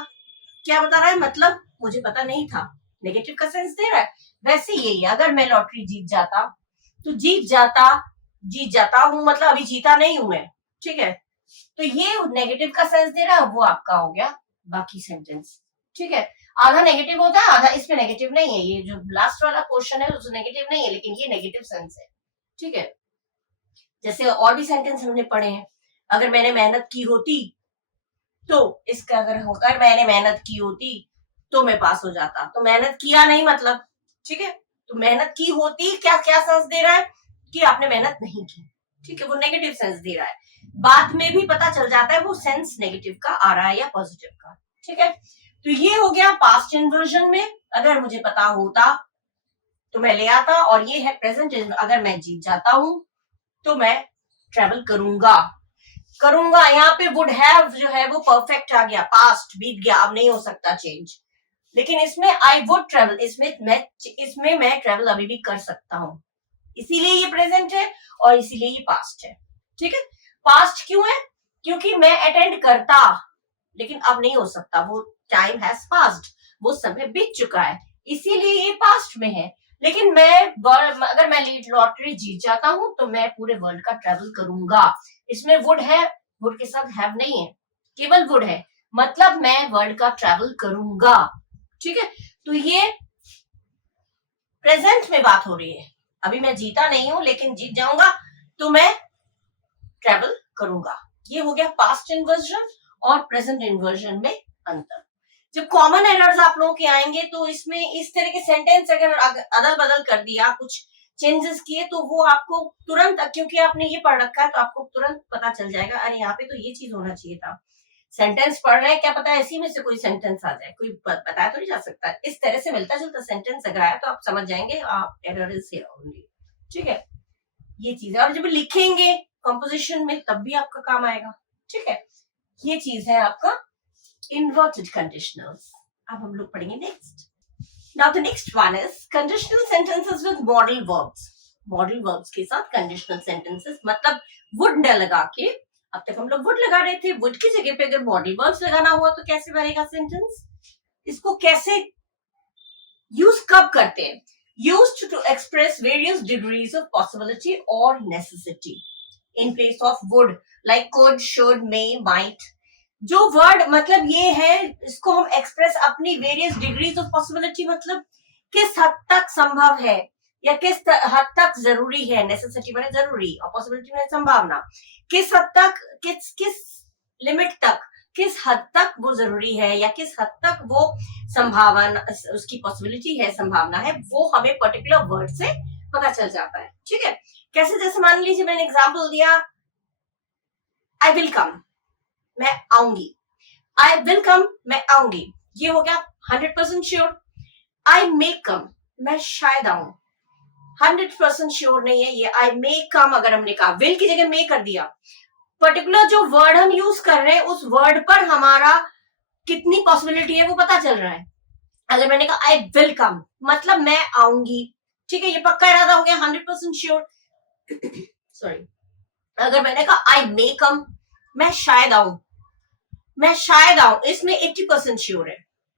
क्या बता रहा है? मतलब मुझे पता नहीं था, नेगेटिव का सेंस दे रहा है। वैसे यही है, अगर मैं लॉटरी जीत जाता तो जीत जाता हूं मतलब अभी जीता नहीं हूं मैं, ठीक है। तो ये नेगेटिव का सेंस दे रहा है, वो आपका हो गया बाकी सेंटेंस, ठीक है। आधा नेगेटिव होता है, आधा इसमें नेगेटिव नहीं है। ये जो लास्ट वाला क्वेश्चन है उसमें नेगेटिव नहीं है, लेकिन ये नेगेटिव सेंस है, ठीक है। जैसे और भी सेंटेंस हमने पढ़े हैं, अगर मैंने मेहनत की होती तो इसका अगर मैंने मेहनत की होती तो मैं पास हो जाता, तो मेहनत किया नहीं मतलब, ठीक है। तो मेहनत की होती क्या क्या सेंस दे रहा है? कि आपने मेहनत नहीं की, ठीक है, वो नेगेटिव सेंस दे रहा है। बाद में भी पता चल जाता है वो सेंस नेगेटिव का आ रहा है या पॉजिटिव का, ठीक है। तो ये हो गया पास्ट इन्वर्जन में, अगर मुझे पता होता तो मैं ले आता, और ये है प्रेजेंट, अगर मैं जीत जाता हूं तो मैं ट्रेवल करूंगा। यहाँ पे वुड हैव जो है वो परफेक्ट आ गया, पास्ट बीत गया, अब नहीं हो सकता चेंज। लेकिन इसमें आई वुड ट्रेवल, इसमें मैं ट्रेवल अभी भी कर सकता हूँ, इसीलिए ये प्रेजेंट है और इसीलिए ये पास्ट है, ठीक है। पास्ट क्यों है? क्योंकि मैं अटेंड करता, लेकिन अब नहीं हो सकता, वो टाइम हैज पास्ड, वो समय बीत चुका है, इसीलिए ये पास्ट में है। लेकिन अगर मैं लॉटरी जीत जाता हूं तो मैं पूरे वर्ल्ड का ट्रेवल करूंगा, इसमें वुड है, वुड के साथ हैव नहीं है, केवल वुड है, मतलब मैं वर्ल्ड का ट्रैवल करूंगा। ठीक है, तो ये प्रेजेंट में बात हो रही है। अभी मैं जीता नहीं हूं, लेकिन जीत जाऊंगा तो मैं ट्रैवल करूंगा। ये हो गया पास्ट इन्वर्जन और प्रेजेंट इन्वर्जन में अंतर। जब कॉमन एरर्स आप लोगों के आएंगे तो इसमें इस तरह के सेंटेंस अगर अदल बदल कर दिया, कुछ चेंजेस किए, तो वो आपको तुरंत, क्योंकि आपने ये पढ़ रखा है तो आपको तुरंत पता चल जाएगा, अरे यहाँ पे तो ये चीज होना चाहिए था। सेंटेंस पढ़ रहे हैं, क्या पता है इसी में से कोई सेंटेंस आ जाए, कोई बताया तो नहीं जा सकता। इस तरह से मिलता जुलता सेंटेंस अगर आया तो आप समझ जाएंगे आप एरर इज हियर ओनली। ठीक है, ये चीज है। और जब लिखेंगे कंपोजिशन में तब भी आपका काम आएगा। ठीक है, ये चीज है आपका inverted conditionals. अब हम लोग पढ़ेंगे next. Now the next one is conditional sentences with modal verbs. Modal verbs के साथ conditional sentences, मतलब would न लगा के, अब तक हम लोग would लगा रहे थे, would की जगह पे अगर modal verbs लगाना हुआ तो कैसे बनेगा सेंटेंस, इसको कैसे यूज कब करते हैं, used to express various degrees of possibility or necessity in place of would, like could, should, may, might. जो वर्ड मतलब ये है, इसको हम एक्सप्रेस अपनी वेरियस डिग्रीज ऑफ पॉसिबिलिटी, मतलब किस हद तक संभव है या किस हद तक जरूरी है, नेसेसिटी माने जरूरी और पॉसिबिलिटी माने संभावना, किस हद तक, किस लिमिट तक, किस हद तक वो जरूरी है या किस हद तक वो संभावना, उसकी पॉसिबिलिटी है, संभावना है, वो हमें पर्टिकुलर वर्ड से पता चल जाता है। ठीक है, कैसे, जैसे मान लीजिए मैंने एग्जाम्पल दिया, आई विल कम, मैं आऊंगी, आई विल कम, मैं आऊंगी, ये हो गया 100% श्योर। आई मे कम, मैं शायद आऊं, 100% श्योर नहीं है ये। आई मे कम अगर हमने कहा, विल की जगह मे कर दिया, पर्टिकुलर जो वर्ड हम यूज कर रहे हैं उस वर्ड पर हमारा कितनी पॉसिबिलिटी है वो पता चल रहा है। अगर मैंने कहा आई विल कम, मतलब मैं आऊंगी, ठीक है, ये पक्का इरादा हो गया, 100% श्योर। सॉरी, अगर मैंने कहा आई मे कम, मैं शायद आऊं, मैं शायद आऊं, इसमें 80% श्योर है।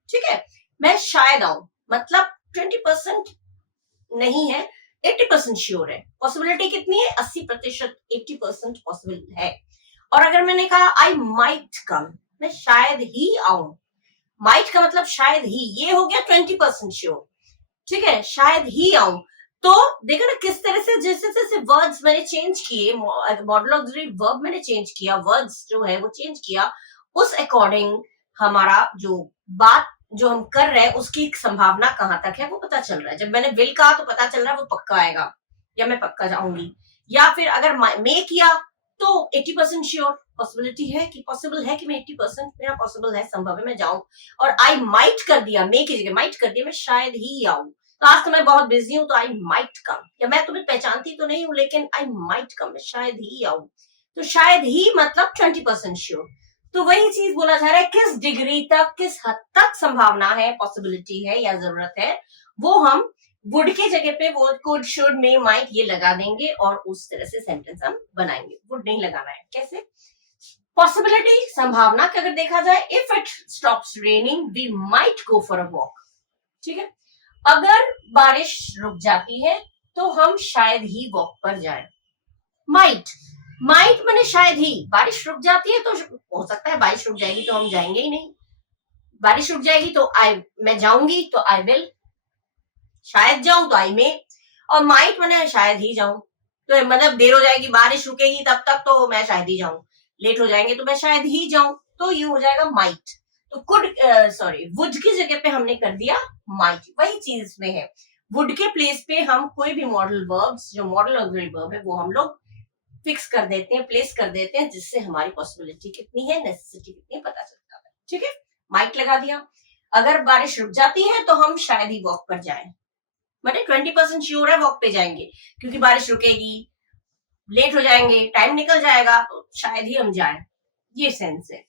ठीक है, मैं शायद आऊं, मतलब 20% नहीं है, 80% श्योर है। पॉसिबिलिटी कितनी है, 80%, 80% पॉसिबल है। और अगर मैंने कहा आई माइट कम, मैं शायद ही आऊं, माइट का मतलब शायद ही, ये हो गया 20% श्योर। ठीक है, शायद ही आऊं। तो देखो ना किस तरह से, जैसे जैसे वर्ड्स मैंने चेंज किए, मॉडल ऑक्सिलरी वर्ब मैंने चेंज किया, वर्ड्स जो है वो चेंज किया, उस अकॉर्डिंग हमारा जो बात जो हम कर रहे हैं उसकी संभावना कहां तक है वो पता चल रहा है। जब मैंने विल कहा तो पता चल रहा है वो पक्का आएगा या मैं पक्का जाऊंगी, या फिर अगर मे किया तो 80% श्योर, पॉसिबिलिटी है कि पॉसिबल है कि मैं 80% मेरा पॉसिबल है, संभव है मैं जाऊं। और आई माइट कर दिया, मे की जगह माइट कर दिया, मैं शायद ही आऊं, तो आज तो मैं बहुत बिजी हूं तो आई माइट कम, या मैं तुम्हें पहचानती तो नहीं हूं लेकिन आई माइट कम, मैं शायद ही आऊं। तो शायद ही मतलब 20% श्योर। तो वही चीज बोला जा रहा है, किस डिग्री तक, किस हद तक संभावना है, पॉसिबिलिटी है या जरूरत है, वो हम वुड की जगह पे वो कुड, शुड, मे, माइट ये लगा देंगे और उस तरह से सेंटेंस हम बनाएंगे। वुड नहीं लगाना है। कैसे, पॉसिबिलिटी, संभावना का अगर देखा जाए, if it stops raining we might go for a walk. ठीक है, अगर बारिश रुक जाती है तो हम शायद ही वॉक पर जाएं। माइट, माइट मैंने शायद ही, बारिश रुक जाती है तो हो सकता है बारिश रुक जाएगी तो हम जाएंगे ही नहीं, बारिश रुक जाएगी तो मैं जाऊंगी तो आई विल, शायद जाऊं तो आई में, और माइट मैंने शायद ही जाऊं, तो मतलब देर हो जाएगी, बारिश रुकेगी तब तक तो मैं शायद ही जाऊं, लेट हो जाएंगे तो मैं शायद ही जाऊं, तो ये हो जाएगा माइट। तो कुड, सॉरी, वुड की जगह पे हमने कर दिया माइट। वही चीज में है, वुड के प्लेस पे हम कोई भी मॉडल वर्ब्स, जो मॉडल ऑक्सिलरी वर्ब है वो हम लोग फिक्स कर देते हैं, प्लेस कर देते हैं, जिससे हमारी पॉसिबिलिटी कितनी है, नेसेसिटी कितनी है पता चलता है। ठीक है, माइट लगा दिया। अगर बारिश रुक जाती है तो हम शायद ही वॉक पर जाएं, मतलब 20% श्योर है वॉक पे जाएंगे, क्योंकि बारिश रुकेगी, लेट हो जाएंगे, टाइम निकल जाएगा, तो शायद ही हम जाएं। ये सेंस है।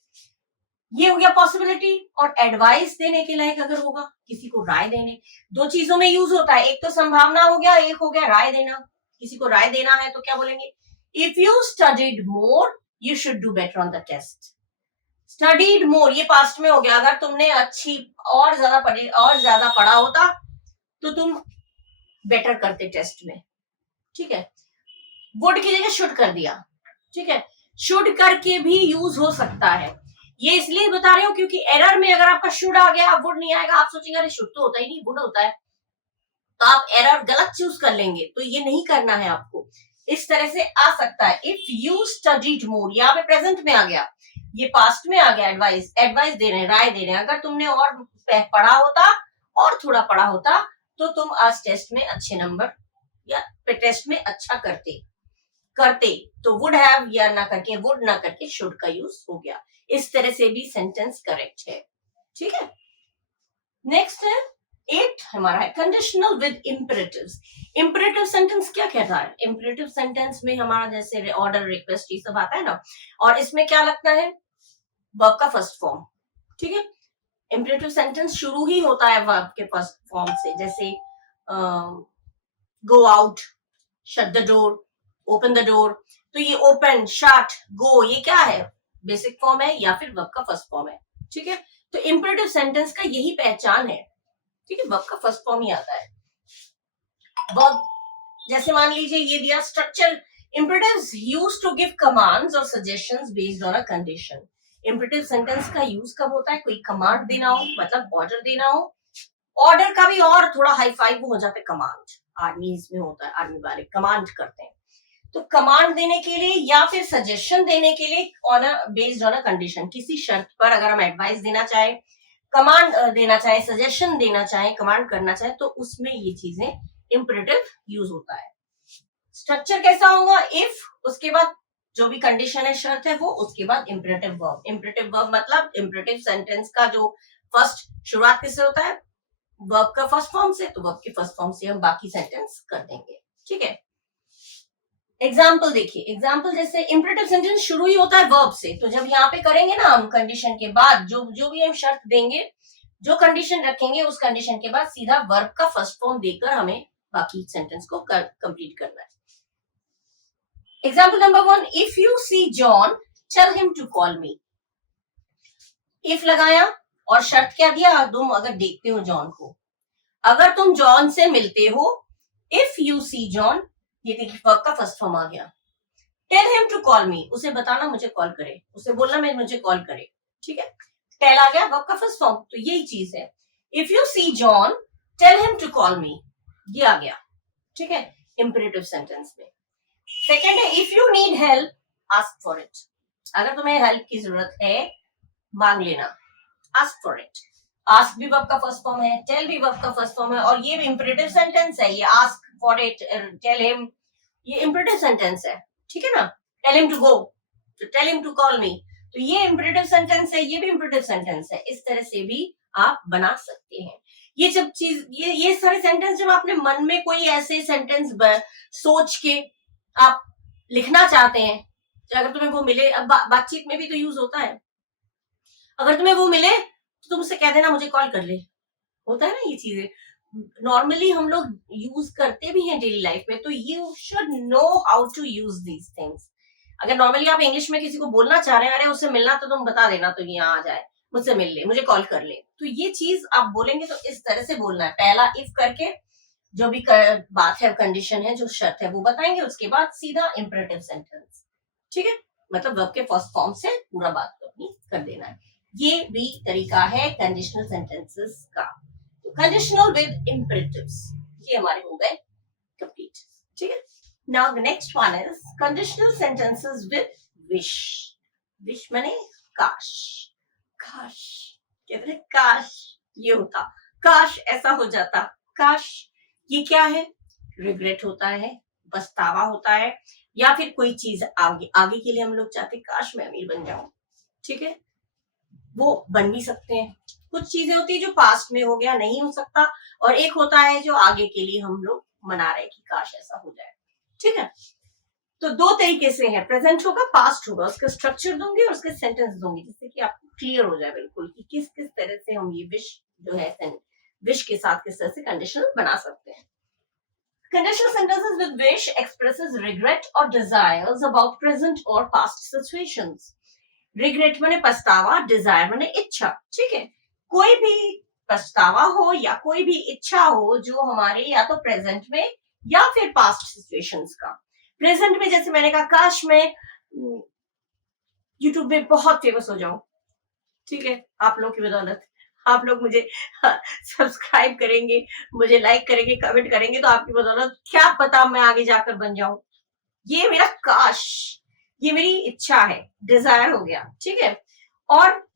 ये हो गया पॉसिबिलिटी। और एडवाइस देने के लायक अगर होगा, किसी को राय देने, दो चीजों में यूज होता है, एक तो संभावना हो गया, एक हो गया राय देना। किसी को राय देना है तो क्या बोलेंगे, if you studied more you should do better on the test. Studied more ये पास्ट में हो गया, अगर तुमने अच्छी और ज्यादा पढ़ा होता तो तुम बेटर करते टेस्ट में। ठीक है, वुड की जगह शुड कर दिया। ठीक है, शुड करके भी यूज हो सकता है। ये इसलिए बता रही हूँ क्योंकि एरर में अगर आपका शुड आ गया, वुड नहीं आएगा, आप सोचेंगे अरे शुड तो होता ही नहीं, वुड होता है, तो आप एरर गलत चूज कर लेंगे। तो ये नहीं करना है आपको। इस तरह से आ सकता है, इफ यू स्टडीड मोर, यहाँ पे प्रेजेंट में आ गया, ये पास्ट में आ गया, एडवाइस एडवाइस दे रहे हैं, राय दे रहे हैं, अगर तुमने और पढ़ा होता और थोड़ा पढ़ा होता तो तुम आज टेस्ट में अच्छे नंबर या टेस्ट में अच्छा करते करते तो वुड हैव, या ना करके वुड, ना करके शुड का यूज हो गया। इस तरह से भी सेंटेंस करेक्ट है। ठीक है, नेक्स्ट है 8 हमारा है कंडीशनल विद इम्परेटिव्स। इम्परेटिव सेंटेंस क्या कहता है? इम्परेटिव सेंटेंस में हमारा जैसे ऑर्डर, रिक्वेस्ट, ये सब आता है ना, और इसमें क्या लगता है? वर्ब का फर्स्ट फॉर्म। ठीक है, इम्परेटिव सेंटेंस शुरू ही होता है वर्ब के फर्स्ट फॉर्म से, जैसे go out, shut the door, open the door. तो ये ओपन, शट, गो, ये क्या है? बेसिक फॉर्म है या फिर वर्ब का फर्स्ट फॉर्म है। ठीक है, तो इम्परेटिव सेंटेंस का यही पहचान है। ठीक है, वर्ब का फर्स्ट फॉर्म ही आता है। वर्ब जैसे मान लीजिए ये दिया structure, imperatives used to give commands और suggestions based on a condition. Imperative sentence का यूज कब होता है? कोई कमांड देना हो, मतलब ऑर्डर देना हो। ऑर्डर का भी और थोड़ा हाई फाई वो हो जाता है कमांड, आर्मी में होता है, आर्मी वाले कमांड करते हैं। तो कमांड देने के लिए या फिर सजेशन देने के लिए on a based on a condition, किसी शर्त पर अगर हम एडवाइस देना चाहे, कमांड देना चाहे, सजेशन देना चाहे, कमांड करना चाहे, तो उसमें ये चीजें इम्परेटिव यूज होता है। स्ट्रक्चर कैसा होगा? इफ, उसके बाद जो भी कंडीशन है, शर्त है वो, उसके बाद इम्परेटिव वर्ब। इम्परेटिव वर्ब मतलब इम्परेटिव सेंटेंस का जो फर्स्ट शुरुआत किससे होता है? वर्ब का फर्स्ट फॉर्म से, तो वर्ब के फर्स्ट फॉर्म से हम बाकी सेंटेंस कर देंगे। ठीक है, एग्जाम्पल देखिए, एग्जाम्पल जैसे इम्परेटिव सेंटेंस शुरू ही होता है वर्ब से, तो जब यहाँ पे करेंगे ना हम कंडीशन के बाद जो भी हम शर्त देंगे, जो कंडीशन रखेंगे, उस कंडीशन के बाद सीधा वर्ब का फर्स्ट फॉर्म देकर हमें बाकी सेंटेंस को कंप्लीट करना है। Example number 1, if you see John tell him to call me. If लगाया और शर्त क्या दिया? तुम अगर देखते हो जॉन को, अगर तुम जॉन से मिलते हो, इफ यू सी जॉन, ये देखिए वर्ब का फर्स्ट फॉर्म आ गया। Tell him to call me, उसे बताना मुझे कॉल करे, उसे बोलना मैं मुझे कॉल करे। ठीक है, टेल आ गया वर्ब का फर्स्ट फॉर्म, तो यही चीज है। If you see John tell him to call me, ये आ गया। ठीक है, इंपरेटिव सेंटेंस में। सेकेंड है if you need help ask for it. अगर तुम्हें हेल्प की जरूरत है, मांग लेना, आस्क फॉर इट। आस्क भी वर्ब का फर्स्ट फॉर्म है, टेल भी वर्ब का फर्स्ट फॉर्म है, और ये भी इंपरेटिव सेंटेंस है। ये ask for it, tell him, ये इंपरेटिव सेंटेंस है। ठीक है ना, टेल हिम टू गो, तो tell him to call me, तो ये इंपरेटिव सेंटेंस है, ये भी इंपरेटिव सेंटेंस है। इस तरह से भी आप बना सकते हैं। ये जब चीज, ये सारे सेंटेंस जब आपने मन में कोई ऐसे सेंटेंस सोच के आप लिखना चाहते हैं, तो अगर तुम्हें वो मिले, अब बातचीत में भी तो यूज होता है, अगर तुम्हें वो मिले तो तुम उससे कह देना मुझे कॉल कर ले। होता है ना ये चीजें, नॉर्मली हम लोग यूज करते भी हैं डेली लाइफ में, तो you should know how to use these things. अगर नॉर्मली आप इंग्लिश में किसी को बोलना चाह रहे हैं, अरे उससे मिलना, तो तुम बता देना तो यहाँ आ जाए, मुझसे मिल ले, मुझे कॉल कर ले, तो ये चीज आप बोलेंगे तो इस तरह से बोलना है। पहला इफ करके जो भी बात है, कंडीशन है, जो शर्त है वो बताएंगे, उसके बाद सीधा इंपरेटिव सेंटेंस। ठीक है, मतलब वर्ब के फर्स्ट फॉर्म से पूरा बात को अपनी कर देना है। ये भी तरीका है कंडीशनल सेंटेंसेस का। तो कंडीशनल विद इम्परेटिव्स, ये हमारे हो गए कंप्लीट। ठीक है, now the next one is conditional sentences with wish. Wish माने काश। काश कहते हैं, काश ये होता, काश ऐसा हो जाता, काश। ये क्या है? रिग्रेट होता है, पछतावा होता है, या फिर कोई चीज आगे आगे के लिए हम लोग चाहते, काश मैं अमीर बन जाऊं। ठीक है, वो बन भी सकते हैं। कुछ चीजें होती है जो पास्ट में हो गया, नहीं हो सकता, और एक होता है जो आगे के लिए हम लोग मना रहे कि काश ऐसा हो जाए। ठीक है, तो दो तरीके से है, प्रेजेंट होगा, पास्ट होगा, उसका स्ट्रक्चर दूंगी और उसके सेंटेंस दूंगी, जिससे कि आपको क्लियर हो जाए बिल्कुल कि किस किस तरह से हम ये विश जो है, विश के साथ किस तरह से कंडीशनल बना सकते हैं। Conditional sentences with wish expresses regret or desires about present or past situations. Regret माने पछतावा, desire माने इच्छा। ठीक है, कोई भी पछतावा हो या कोई भी इच्छा हो जो हमारे या तो प्रेजेंट में या फिर पास्ट सिचुएशंस का। प्रेजेंट में जैसे मैंने कहा, काश मैं यूट्यूब में बहुत फेमस हो जाऊं, ठीक है, आप लोग की बदौलत। आप लोग मुझे सब्सक्राइब करेंगे, मुझे लाइक करेंगे, कमेंट करेंगे, तो आपकी बदौलत क्या पता मैं आगे जाकर बन जाऊं। ये मेरा काश, ये मेरी इच्छा है, डिजायर हो गया, ठीक है। और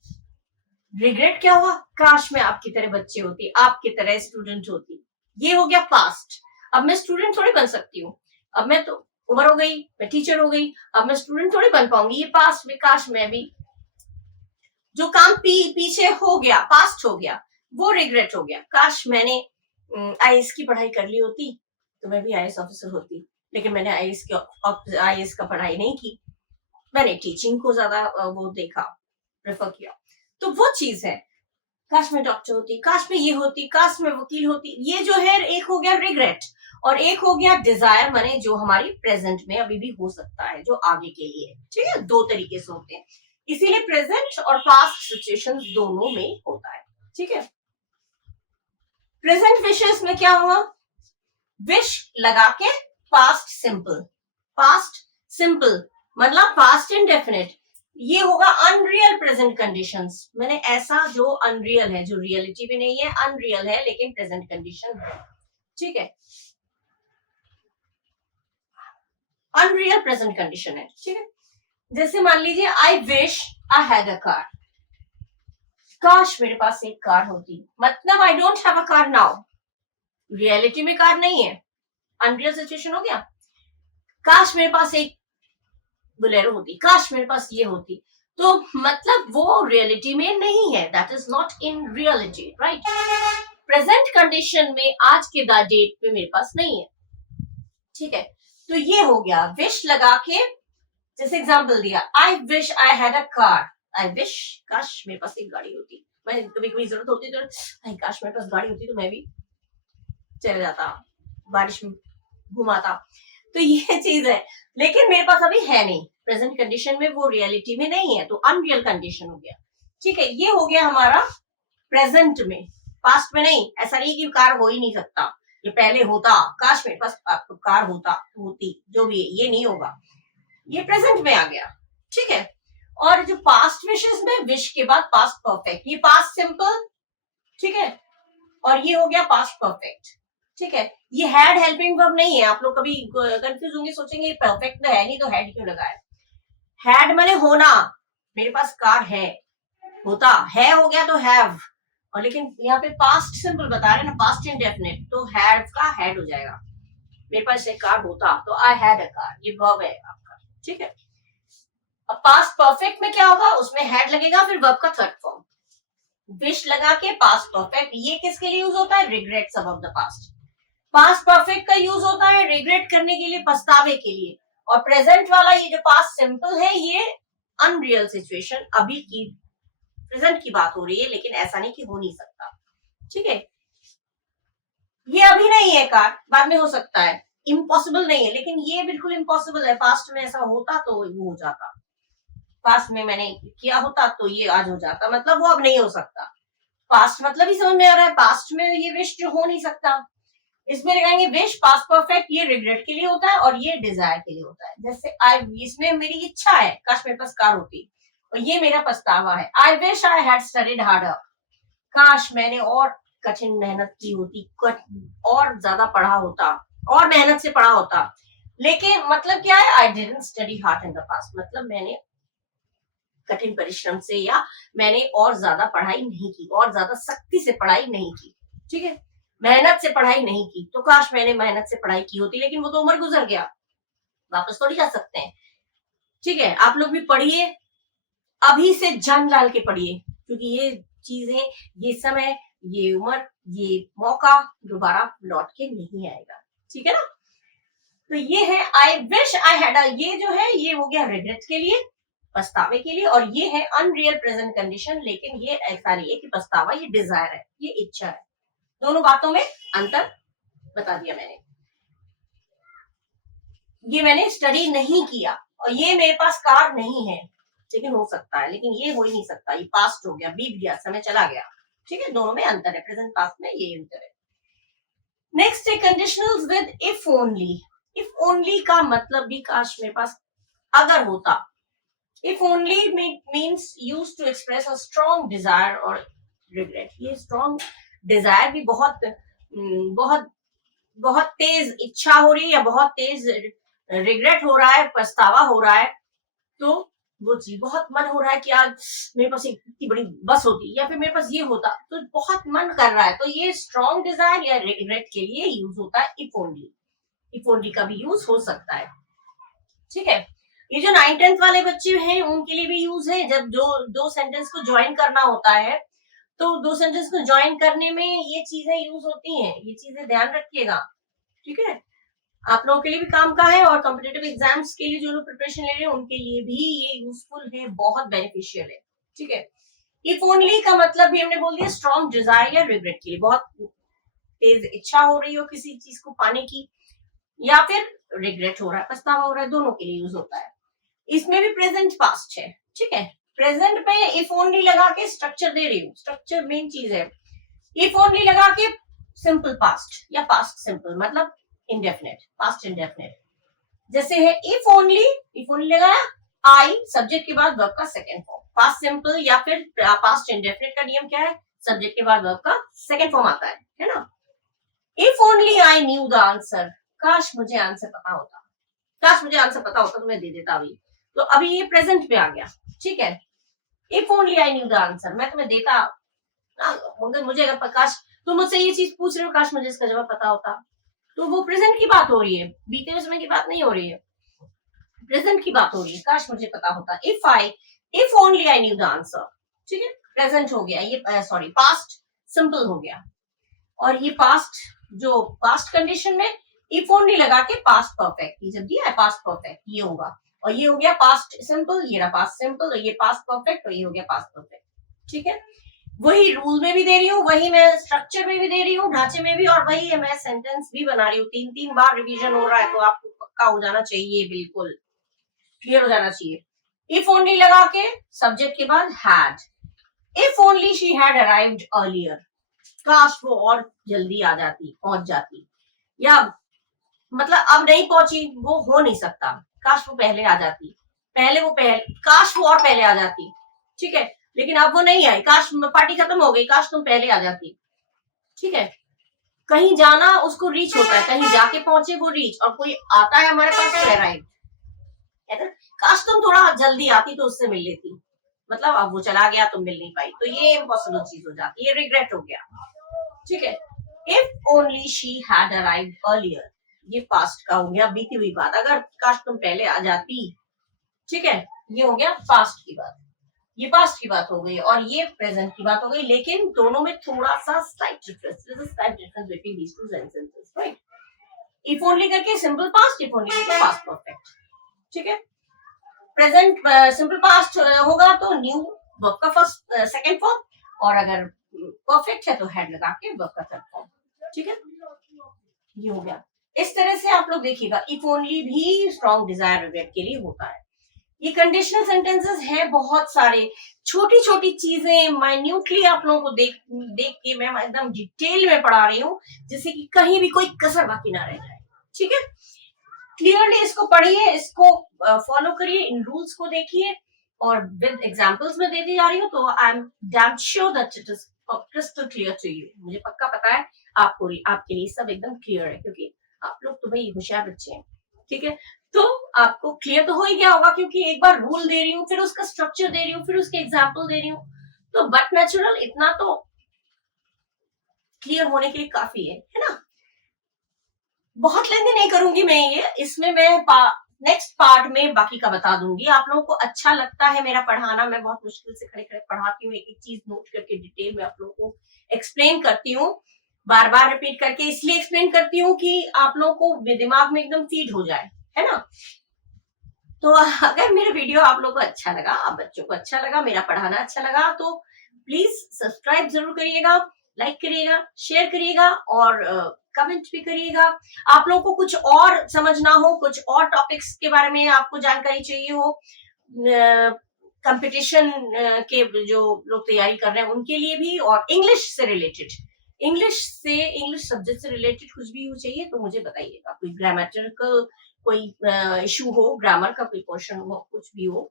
रिग्रेट क्या हुआ, काश मैं आपकी तरह बच्चे होती, आपकी तरह स्टूडेंट होती। ये हो गया पास्ट। अब मैं स्टूडेंट थोड़ी बन सकती हूँ, अब मैं तो उम्र हो गई, मैं टीचर हो गई, अब मैं स्टूडेंट थोड़ी बन पाऊंगी। ये पास्ट में, काश मैं भी, जो काम पीछे हो गया, पास्ट हो गया, वो रिग्रेट हो गया। काश मैंने आईएएस की पढ़ाई कर ली होती तो मैं भी आईएएस ऑफिसर होती, लेकिन मैंने आईएएस का पढ़ाई नहीं की, मैंने टीचिंग को ज्यादा वो देखा, प्रेफर किया। तो वो चीज है, काश मैं डॉक्टर होती, काश मैं ये होती, काश मैं वकील होती। ये जो है, एक हो गया रिग्रेट और एक हो गया डिजायर, माने जो हमारी प्रेजेंट में अभी भी हो सकता है, जो आगे के लिए, ठीक है। दो तरीके से होते हैं, इसीलिए प्रेजेंट और पास्ट सिचुएशंस दोनों में होता है, ठीक है। प्रेजेंट विशेस में क्या हुआ, विश लगा के पास्ट सिंपल, पास्ट सिंपल मतलब पास्ट इंडेफिनिट, ये होगा अनरियल प्रेजेंट कंडीशंस। मैंने ऐसा जो अनरियल है, जो रियलिटी भी नहीं है, अनरियल है लेकिन प्रेजेंट कंडीशन है, ठीक है, अनरियल प्रेजेंट कंडीशन है, ठीक है। जैसे मान लीजिए, I wish I had a car, काश मेरे पास एक कार होती, मतलब I don't have a car now, reality में कार नहीं है, अनरियल सिचुएशन हो गया। काश मेरे पास एक बोलेरो होती, काश मेरे पास ये होती, तो मतलब वो रियलिटी में नहीं है, that is not in reality, right. Present condition में आज के डेट पे मेरे पास नहीं है, ठीक है। तो ये हो गया विश लगा के, जैसे एग्जांपल दिया, I wish I had a car, I wish काश मेरे पास एक गाड़ी होती, मैं कभी कभी जरूरत होती तो आई काश मेरे पास गाड़ी होती तो मैं भी चले जाता, बारिश में घुमाता। तो ये चीज है, लेकिन मेरे पास अभी है नहीं, प्रेजेंट कंडीशन में वो रियलिटी में नहीं है, तो अनरियल कंडीशन हो गया, ठीक है। ये हो गया हमारा प्रेजेंट में, पास्ट में नहीं। ऐसा नहीं कि कार हो ही नहीं सकता, ये पहले होता, काश मेरे पास कार होती, जो भी है, ये नहीं होगा, ये प्रेजेंट में आ गया, ठीक है। और जो पास्ट विशेस में, विश के बाद पास्ट परफेक्ट, ये पास्ट सिंपल, ठीक है, और ये हो गया पास्ट परफेक्ट, ठीक है। ये हैड हेल्पिंग वर्ब नहीं है, आप लोग कभी कंफ्यूज होंगे, सोचेंगे परफेक्ट है नहीं तो हैड क्यों लगाया। हैड माने होना, मेरे पास कार है, होता है हो गया तो हैव, और लेकिन यहाँ पे पास्ट सिंपल बता रहे हैं ना, पास्ट इंडेफिनिट, तो हैव का हैड हो जाएगा। मेरे पास एक कार होता तो आई हैड अ कार, ये वर्ब है आपका, ठीक है। अब पास्ट परफेक्ट में क्या होगा, उसमें हैड लगेगा, फिर वर्ब का थर्ड फॉर्म, विश लगा के पास्ट परफेक्ट। ये किसके लिए यूज होता है, regrets about the past. Past perfect का यूज होता है रिग्रेट करने के लिए, पछतावे के लिए। और प्रेजेंट वाला ये जो पास्ट सिंपल है, ये अनरियल सिचुएशन, अभी की प्रेजेंट की बात हो रही है, लेकिन ऐसा नहीं कि हो नहीं सकता, ठीक है। ये अभी नहीं है कार, बाद में हो सकता है, इम्पॉसिबल नहीं है, लेकिन ये बिल्कुल इम्पॉसिबल है। पास्ट में ऐसा होता तो वो हो जाता, पास्ट में मैंने किया होता तो ये आज हो जाता, मतलब वो अब नहीं हो सकता। पास्ट मतलब ही समझ में आ रहा है, पास्ट में ये विश जो हो नहीं सकता। इसमें लगाएंगे विश, पास्ट परफेक्ट, ये रिग्रेट के लिए होता है और ये डिजायर के लिए होता है। जैसे आई, इसमें मेरी इच्छा है, काश मेरे पास कार होती, और ये मेरा पछतावा है, I wish I had studied harder, काश मैंने और कठिन मेहनत की होती, और ज्यादा पढ़ा होता, और मेहनत से पढ़ा होता। लेकिन मतलब क्या है, I didn't study hard in the past, मतलब मैंने कठिन परिश्रम से, या मैंने और ज्यादा पढ़ाई नहीं की, और ज्यादा सख्ती से पढ़ाई नहीं की, ठीक है, मेहनत से पढ़ाई नहीं की। तो काश मैंने मेहनत से पढ़ाई की होती, लेकिन वो तो उम्र गुजर गया, वापस थोड़ी जा सकते हैं, ठीक है। आप लोग भी पढ़िए, अभी से जान डाल के पढ़िए, क्योंकि ये चीजें, ये समय, ये उम्र, ये मौका दोबारा लौट के नहीं आएगा, ठीक है ना। तो ये है आई विश आई हैड, ये जो है ये हो गया रिग्रेट के लिए, पछतावे के लिए, और ये है अनरियल प्रेजेंट कंडीशन, लेकिन ये ऐसा नहीं है कि पछतावा, ये डिजायर है, ये इच्छा है। दोनों बातों में अंतर बता दिया मैंने। ये मैंने स्टडी नहीं किया, और ये मेरे पास कार नहीं है, लेकिन हो सकता है, लेकिन ये हो ही नहीं सकता, ये पास्ट हो गया, बीत गया, समय चला गया, ठीक है। दोनों में अंतर है, प्रेजेंट पास्ट में ये अंतर है। नेक्स्ट है conditionals with if only. If only का मतलब भी, काश मेरे पास अगर होता, if only means use to express a strong desire और रिग्रेट। ये स्ट्रॉन्ग डिजायर भी बहुत बहुत तेज इच्छा हो रही है या बहुत तेज रिग्रेट हो रहा है, पछतावा हो रहा है, तो वो चीज बहुत मन हो रहा है कि आज मेरे पास एक इतनी बड़ी बस होती या फिर मेरे पास ये होता, तो बहुत मन कर रहा है, तो ये स्ट्रॉन्ग डिजायर या रिग्रेट के लिए यूज होता है इफ ओनली का भी यूज हो सकता है। ठीक है, ये जो 9th-10th वाले बच्चे हैं उनके लिए भी यूज है। जब जो दो सेंटेंस को ज्वाइन करना होता है तो दो सेंटेंस को ज्वाइन करने में ये चीजें यूज होती हैं, ये चीजें ध्यान रखिएगा। ठीक है, आप लोगों के लिए भी काम का है और कॉम्पिटेटिव एग्जाम्स के लिए जो लोग प्रिपरेशन ले रहे हैं उनके लिए भी ये यूजफुल है, बहुत बेनिफिशियल है। ठीक है, इफ ओनली का मतलब भी हमने बोल दिया स्ट्रॉन्ग डिजायर या रिग्रेट के लिए, बहुत तेज इच्छा हो रही हो किसी चीज को पाने की या फिर रिग्रेट हो रहा है, पछतावा हो रहा है, दोनों के लिए यूज होता है। इसमें भी प्रेजेंट पास्ट है। ठीक है, प्रेजेंट में इफ ओनली लगा के स्ट्रक्चर दे रही हूँ, स्ट्रक्चर मेन चीज है। इफ ओनली लगा के सिंपल पास्ट या पास्ट सिंपल मतलब इंडेफिनेट, पास्ट इंडेफिनेट। जैसे है इफ ओनली लगाया, आई सब्जेक्ट के बाद वर्ब का सेकेंड फॉर्म, पास्ट सिंपल या फिर पास्ट इंडेफिनेट का नियम क्या है, सब्जेक्ट के बाद वर्ब का सेकेंड फॉर्म आता है ना। If only I knew the answer, काश मुझे आंसर पता होता, काश मुझे आंसर पता होता तो मैं दे देता अभी, तो अभी ये प्रेजेंट पे आ गया। ठीक है, if only I knew the answer, मैं तुम्हें देता, मगर मुझे अगर काश तुम मुझसे ये चीज पूछ रहे हो, काश मुझे इसका जवाब पता होता, तो वो प्रेजेंट की बात हो रही है, बीते हुए समय की बात नहीं हो रही है, प्रेजेंट की बात हो रही है, काश मुझे पता होता। If only I knew the answer, ठीक है, प्रेजेंट हो गया ये, सॉरी पास्ट सिंपल हो गया। और ये पास्ट, जो पास्ट कंडीशन में इफ ओनली लगा के पास्ट परफेक्ट, ये जब दिया है पास्ट परफेक्ट ये होगा, और ये हो गया पास्ट सिंपल, ये रहा पास्ट सिंपल, और ये पास्ट परफेक्ट, और ये हो गया पास्ट परफेक्ट। ठीक है, वही रूल में भी दे रही हूँ, वही मैं स्ट्रक्चर में भी दे रही हूँ, ढांचे में भी, और वही मैं सेंटेंस भी बना रही हूँ। 3-3 बार रिवीजन हो रहा है तो आपको पक्का हो जाना चाहिए, बिल्कुल क्लियर हो जाना चाहिए। इफ ओनली लगा के सब्जेक्ट के बाद had, if only she had arrived earlier, काश वो और जल्दी आ जाती, पहुंच जाती, या मतलब अब नहीं पहुंची, वो हो नहीं सकता, काश वो पहले आ जाती, काश वो और पहले आ जाती। ठीक है, लेकिन अब वो नहीं आई, काश पार्टी खत्म हो गई, काश तुम पहले आ जाती। ठीक है, कहीं जाना उसको रीच होता है, कहीं जाके पहुंचे वो रीच, और कोई आता है हमारे पास तो अराइव, काश तुम थोड़ा जल्दी आती तो उससे मिल लेती, मतलब अब वो चला गया तुम मिल नहीं पाई, तो ये इम्पॉसिबल चीज हो जाती है, रिग्रेट हो गया। ठीक है, if only she had arrived earlier, ये पास्ट का हो गया, बीती हुई बात, अगर काश तुम पहले आ जाती। ठीक है, ये हो गया पास्ट की बात, ये पास्ट की बात हो गई, और ये प्रेजेंट की बात हो गई, लेकिन दोनों में थोड़ा सा slight difference between these two sentences, right. If only करके सिंपल पास्ट, इफ ओनली करके पास्ट परफेक्ट। ठीक है, प्रेजेंट सिंपल पास्ट होगा तो न्यू वर्ब का फर्स्ट सेकंड फॉर्म, और अगर परफेक्ट है तो हेड लगा के वर्ब का थर्ड फॉर्म। ठीक है, ये हो गया। इस तरह से आप लोग देखिएगा, इफ ओनली भी स्ट्रॉन्ग डिजायर रिग्रेट के लिए होता है। ये कंडीशनल सेंटेंसेस हैं बहुत सारे, छोटी छोटी चीजें माइन्यूटली आप लोगों को देख के मैं एकदम डिटेल में पढ़ा रही हूँ, जिससे कि कहीं भी कोई कसर बाकी ना रह जाए। ठीक है, क्लियरली इसको पढ़िए, इसको फॉलो करिए, इन रूल्स को देखिए, और विद एग्जांपल्स में देती जा रही हूँ, तो I am damn sure that it is crystal clear to you. मुझे पक्का पता है आपको, आपके लिए सब एकदम क्लियर है, क्योंकि आप लोग तो भाई होशियार बच्चे हैं। ठीक है, तो आपको क्लियर तो हो ही गया होगा, क्योंकि एक बार रूल दे रही हूँ, फिर उसका स्ट्रक्चर दे रही हूँ, फिर उसके एग्जाम्पल दे रही हूँ, तो बट नेचुरल इतना तो क्लियर होने के लिए काफी है ना। बहुत लेंदी नहीं करूंगी मैं ये, इसमें मैं नेक्स्ट पार्ट में बाकी का बता दूंगी। आप लोगों को अच्छा लगता है मेरा पढ़ाना, मैं बहुत मुश्किल से खड़े खड़े पढ़ाती हूँ, एक एक चीज नोट करके डिटेल में आप लोगों को एक्सप्लेन करती हूँ, बार बार रिपीट करके इसलिए एक्सप्लेन करती हूँ कि आप लोगों को दिमाग में एकदम फीड हो जाए, है ना। तो अगर मेरा वीडियो आप लोगों को अच्छा लगा, आप बच्चों को अच्छा लगा, मेरा पढ़ाना अच्छा लगा, तो प्लीज सब्सक्राइब जरूर करिएगा, लाइक करिएगा, शेयर करिएगा, और कमेंट भी करिएगा। आप लोगों को कुछ और समझना हो, कुछ और टॉपिक्स के बारे में आपको जानकारी चाहिए हो, कंपटीशन के जो लोग तैयारी कर रहे हैं उनके लिए भी, और इंग्लिश से रिलेटेड, इंग्लिश सब्जेक्ट से रिलेटेड कुछ भी हो चाहिए तो मुझे बताइएगा। कोई ग्रामेटिकल कोई इशू हो, ग्रामर का कोई क्वेश्चन हो, कुछ भी हो,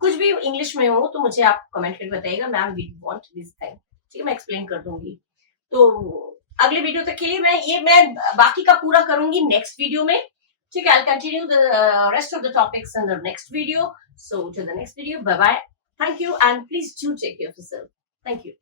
कुछ भी इंग्लिश में हो तो मुझे आप कमेंट करके बताइएगा, ma'am we want this thing, ठीक है, मैं एक्सप्लेन कर दूंगी। तो अगले वीडियो तक के लिए मैं बाकी का पूरा करूंगी नेक्स्ट वीडियो में, ठीक है। I continue the rest of the topics in the next video. So to the next video, bye bye, thank you and please do take care of yourself, thank you.